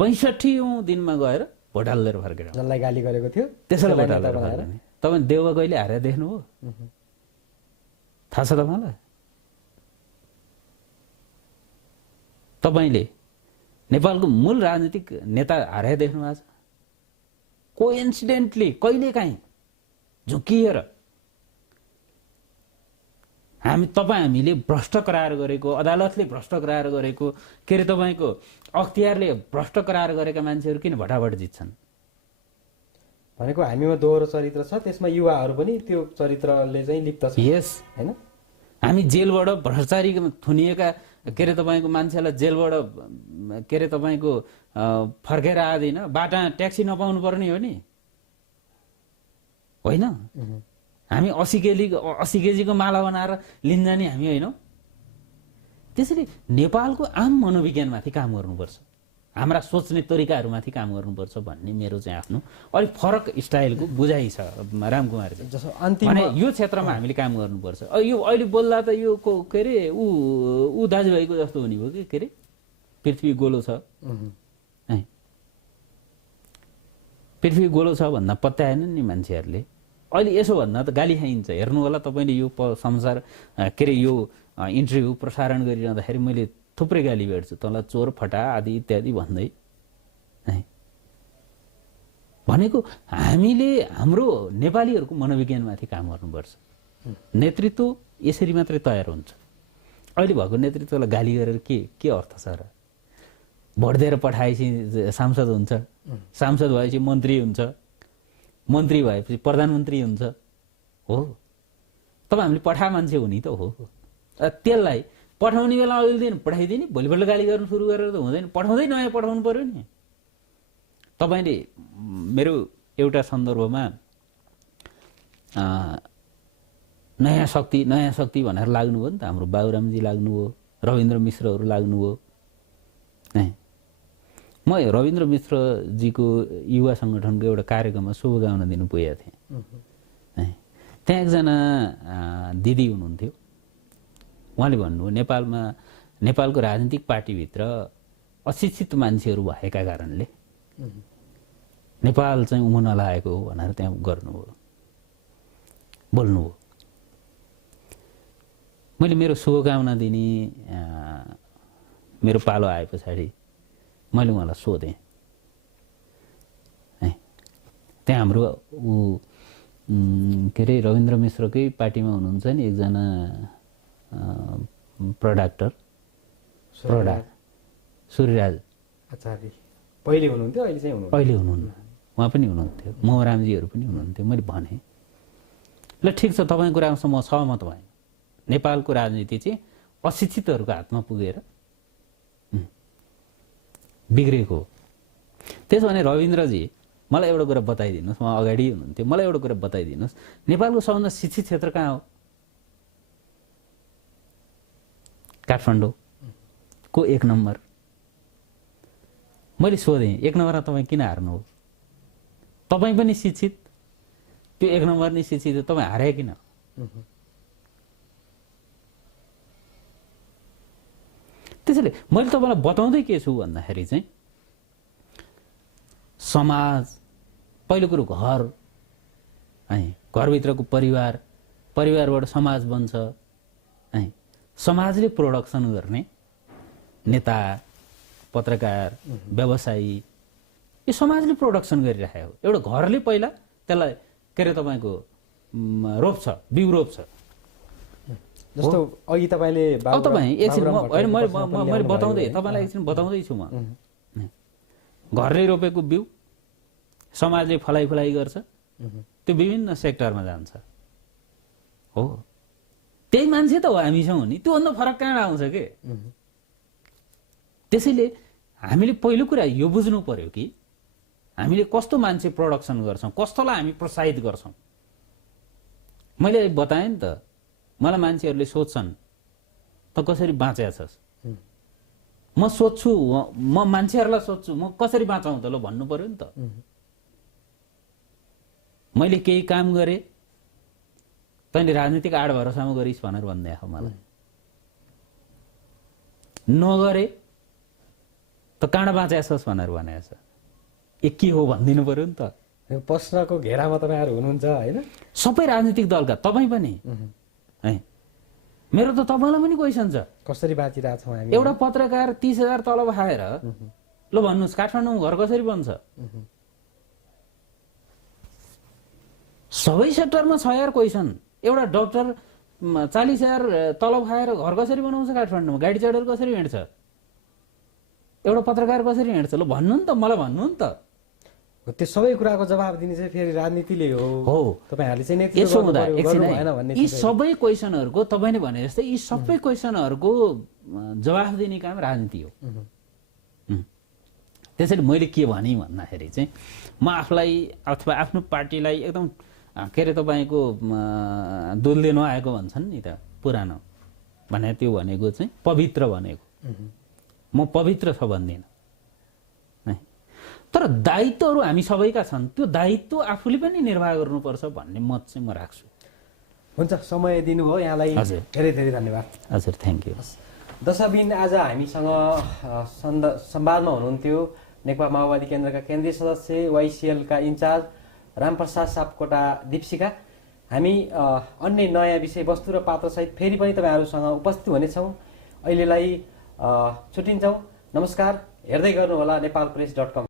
65औँ दिनमा गएर भोट हालेर फर्केर जसलाई गाली गरेको थियो त्यसैलाई भोट हालेर फर्कने। तपाईँ देउवा कहिले हारेर देख्नुभयो? थाहा छ तपाईँलाई? तपाईँले नेपालको मूल राजनीतिक नेता हारेर देख्नु भएको छ? कोइन्सिडेन्टली कहिलेकाहीँ झुकिएर हामीले भ्रष्ट करार गरेको, अदालतले भ्रष्ट करार गरेको, के अरे तपाईँको अख्तियारले भ्रष्ट करार गरेका मान्छेहरू किन भटाभट जित्छन्? भनेको हामीमा दोहोरो चरित्र छ, त्यसमा युवाहरू पनि त्यो चरित्रले चाहिँ लिप्त छ। यस, होइन? हामी जेलबाट भ्रष्टाचारी थुनिएका के अरे तपाईँको मान्छेलाई जेलबाट के अरे तपाईँको फर्केर आदैन, बाटा ट्याक्सी नपाउनु पर्ने हो नि, होइन? हामी 80 केजीको माला बनाएर लिन जाने हामी होइनौँ। त्यसैले नेपालको आम मनोविज्ञानमाथि काम गर्नुपर्छ, हाम्रा सोच्ने तरिकाहरूमाथि काम गर्नुपर्छ भन्ने मेरो चाहिँ आफ्नो अलिक फरक स्टाइलको बुझाइ छ रामकुमारजी। जस्तो अन्तिममा यो क्षेत्रमा हामीले काम गर्नुपर्छ। यो अहिले बोल्दा त यो के अरे ऊ दाजुभाइको जस्तो हुने भयो कि, के अरे पृथ्वी गोलो छ, पृथ्वी गोलो छ भन्दा पत्याएन नि मान्छेहरूले। अहिले यसो भन्दा त गाली खाइन्छ। हेर्नु होला तपाईँले यो संसार के अरे यो इन्टरभ्यू प्रसारण गरिरहँदाखेरि मैले थुप्रै गाली भेट्छु, तँलाई चोर, फटा आदि इत्यादि भन्दै। भनेको हामीले हाम्रो नेपालीहरूको मनोविज्ञानमाथि काम गर्नुपर्छ। नेतृत्व यसरी मात्रै तयार हुन्छ। अहिले भएको नेतृत्वलाई गाली गरेर के अर्थ छ र? भोट दिएर पठाएपछि सांसद हुन्छ, सांसद भएपछि मन्त्री हुन्छ, मन्त्री भएपछि प्रधानमन्त्री हुन्छ। हो, तपाईँ हामीले पठा मान्छे हो नि त। हो, त्यसलाई पठाउने बेला अघिल्लो दिन पठाइदिने, भोलिपल्ट गाली गर्नु सुरु गरेर त हुँदैन। पठाउँदै नयाँ पठाउनु पर्यो नि। तपाईँले मेरो एउटा सन्दर्भमा नयाँ शक्ति भनेर लाग्नुभयो नि त। हाम्रो बाबुरामजी लाग्नुभयो, रविन्द्र मिश्रहरू लाग्नुभयो। म रविन्द्र मिश्रजीको युवा सङ्गठनको एउटा कार्यक्रममा शुभकामना दिनु पुगेको थिएँ। त्यहाँ एकजना दिदी हुनुहुन्थ्यो, उहाँले भन्नुभयो नेपालको राजनीतिक पार्टीभित्र अशिक्षित मान्छेहरू भएका कारणले नेपाल चाहिँ उम्न नलागेको हो भनेर त्यहाँ गर्नुभयो, बोल्नुभयो। मैले मेरो शुभकामना दिने मेरो पालो आए पछाडि मैले उहाँलाई सोधेँ, त्यहाँ हाम्रो के अरे रविन्द्र मिश्रकै पार्टीमा हुनुहुन्छ नि एकजना प्रोडाक्टर सूर्यराज आचार्य, पहिले हुनुहुन्थ्यो, अहिले चाहिँ हुनुहुन्न। अहिले हुनुहुन्न, उहाँ पनि हुनुहुन्थ्यो, मोहरामजीहरू पनि हुनुहुन्थ्यो। मैले भने ल ठिक छ, तपाईँको कुरासँग म सहमत भएँ। नेपालको राजनीति चाहिँ अशिक्षितहरूको हातमा पुगेर बिग्रेको हो। त्यसो भने रविन्द्रजी मलाई एउटा कुरा बताइदिनुहोस्, म अगाडि हुनुहुन्थ्यो, मलाई एउटा कुरा बताइदिनुहोस्, नेपालको सबभन्दा शिक्षित क्षेत्र कहाँ हो? काठमाडौँको 1 नम्बर। मैले सोधेँ 1 नम्बरमा तपाईँ किन हार्नु हो? तपाईँ पनि शिक्षित, त्यो 1 नम्बर नै शिक्षित हो, तपाईँ हारे किन? त्यसैले मैले तपाईँलाई बताउँदै के छु भन्दाखेरि चाहिँ समाज, पहिलो कुरो घर, घरभित्रको परिवारबाट समाज बन्छ, समाजले प्रोडक्सन गर्ने नेता, पत्रकार, व्यवसायी, यो समाजले प्रोडक्सन गरिरहेको हो। एउटा घरले पहिला त्यसलाई के अरे तपाईँको रोप्छ, बिउ रोप्छ। जस्तो अघि तपाईँले अब तपाईँ एकछिन मैले बताउँदै तपाईँलाई एकछिन बताउँदैछु म। घरले रोपेको बिउ समाजले फलाइ गर्छ, त्यो विभिन्न सेक्टरमा जान्छ। हो, त्यही मान्छे त हो हामीसँग नि, त्योभन्दा फरक कहाँ आउँछ के? त्यसैले हामीले पहिलो कुरा यो बुझ्नु पर्यो कि हामीले कस्तो मान्छे प्रोडक्सन गर्छौँ, कस्तोलाई हामी प्रोत्साहित गर्छौँ। मैले बताएँ नि त, मलाई मान्छेहरूले सोध्छन् त कसरी बाँचेका छस्? म सोध्छु, म मान्छेहरूलाई सोध्छु म कसरी बाँचाउँ त ल भन्नु पर्यो नि त। मैले केही काम गरेँ, तैँले राजनीतिक आड भरोसामा गरिस् भनेर भन्दै आएको मलाई। नगरे त कहाँ बाँचेका छस् भनेर भनेको छ। के हो भनिदिनु पर्यो नि त। प्रश्नको घेरामा तपाईँहरू हुनुहुन्छ होइन? सबै राजनीतिक दलका, तपाईँ पनि है, मेरो त तपाईँलाई पनि क्वेसन छ, कसरी बाँचिरहेछौँ हामी? एउटा पत्रकार 30,000 तलब खाएर ल भन्नुहोस् काठमाडौँमा घर कसरी बन्छ? सबै सेक्टरमा 6,000 क्वेसन। एउटा डक्टर 40,000 तलब खाएर घर कसरी बनाउँछ काठमाडौँमा? गाडी चढेर कसरी हिँड्छ? एउटा पत्रकार कसरी हिँड्छ? ल भन्नु नि त, मलाई भन्नु नि त। त्यो सबै कुराको जवाब दिने चाहिँ फेरि राजनीतिले हो। तपाईँहरूले चाहिँ नेतृत्व यसो हुँदा एकछिन भन्ने यी सबै क्वेसनहरूको तपाईँले भने जस्तै यी सबै क्वेसनहरूको जवाफ दिने काम राजनीति हो। त्यसैले मैले के भने भन्दाखेरि चाहिँ म आफूलाई अथवा आफ्नो पार्टीलाई एकदम के अरे तपाईँको दुधले नआएको भन्छन् नि त, पुरानो भने त्यो भनेको चाहिँ पवित्र भनेको। म पवित्र छ भन्दिनँ, तर दायित्वहरू हामी सबैका छन्, त्यो दायित्व आफूले पनि निर्वाह गर्नुपर्छ भन्ने मत चाहिँ म राख्छु। हुन्छ, समय दिनुभयो यहाँलाई धेरै धेरै धन्यवाद। हजुर, थ्याङ्क यू। दशाबिन आज हामीसँग संवादमा हुनुहुन्थ्यो नेकपा माओवादी केन्द्रका केन्द्रीय सदस्य वाइसिएलका इन्चार्ज रामप्रसाद सापकोटा दीप्सिका। हामी अन्य नयाँ विषयवस्तु र पात्रसहित फेरि पनि तपाईँहरूसँग उपस्थित हुनेछौँ। अहिलेलाई छुट्टिन्छौँ। नमस्कार। हेर्दै गर्नुहोला नेपालप्रेस.com।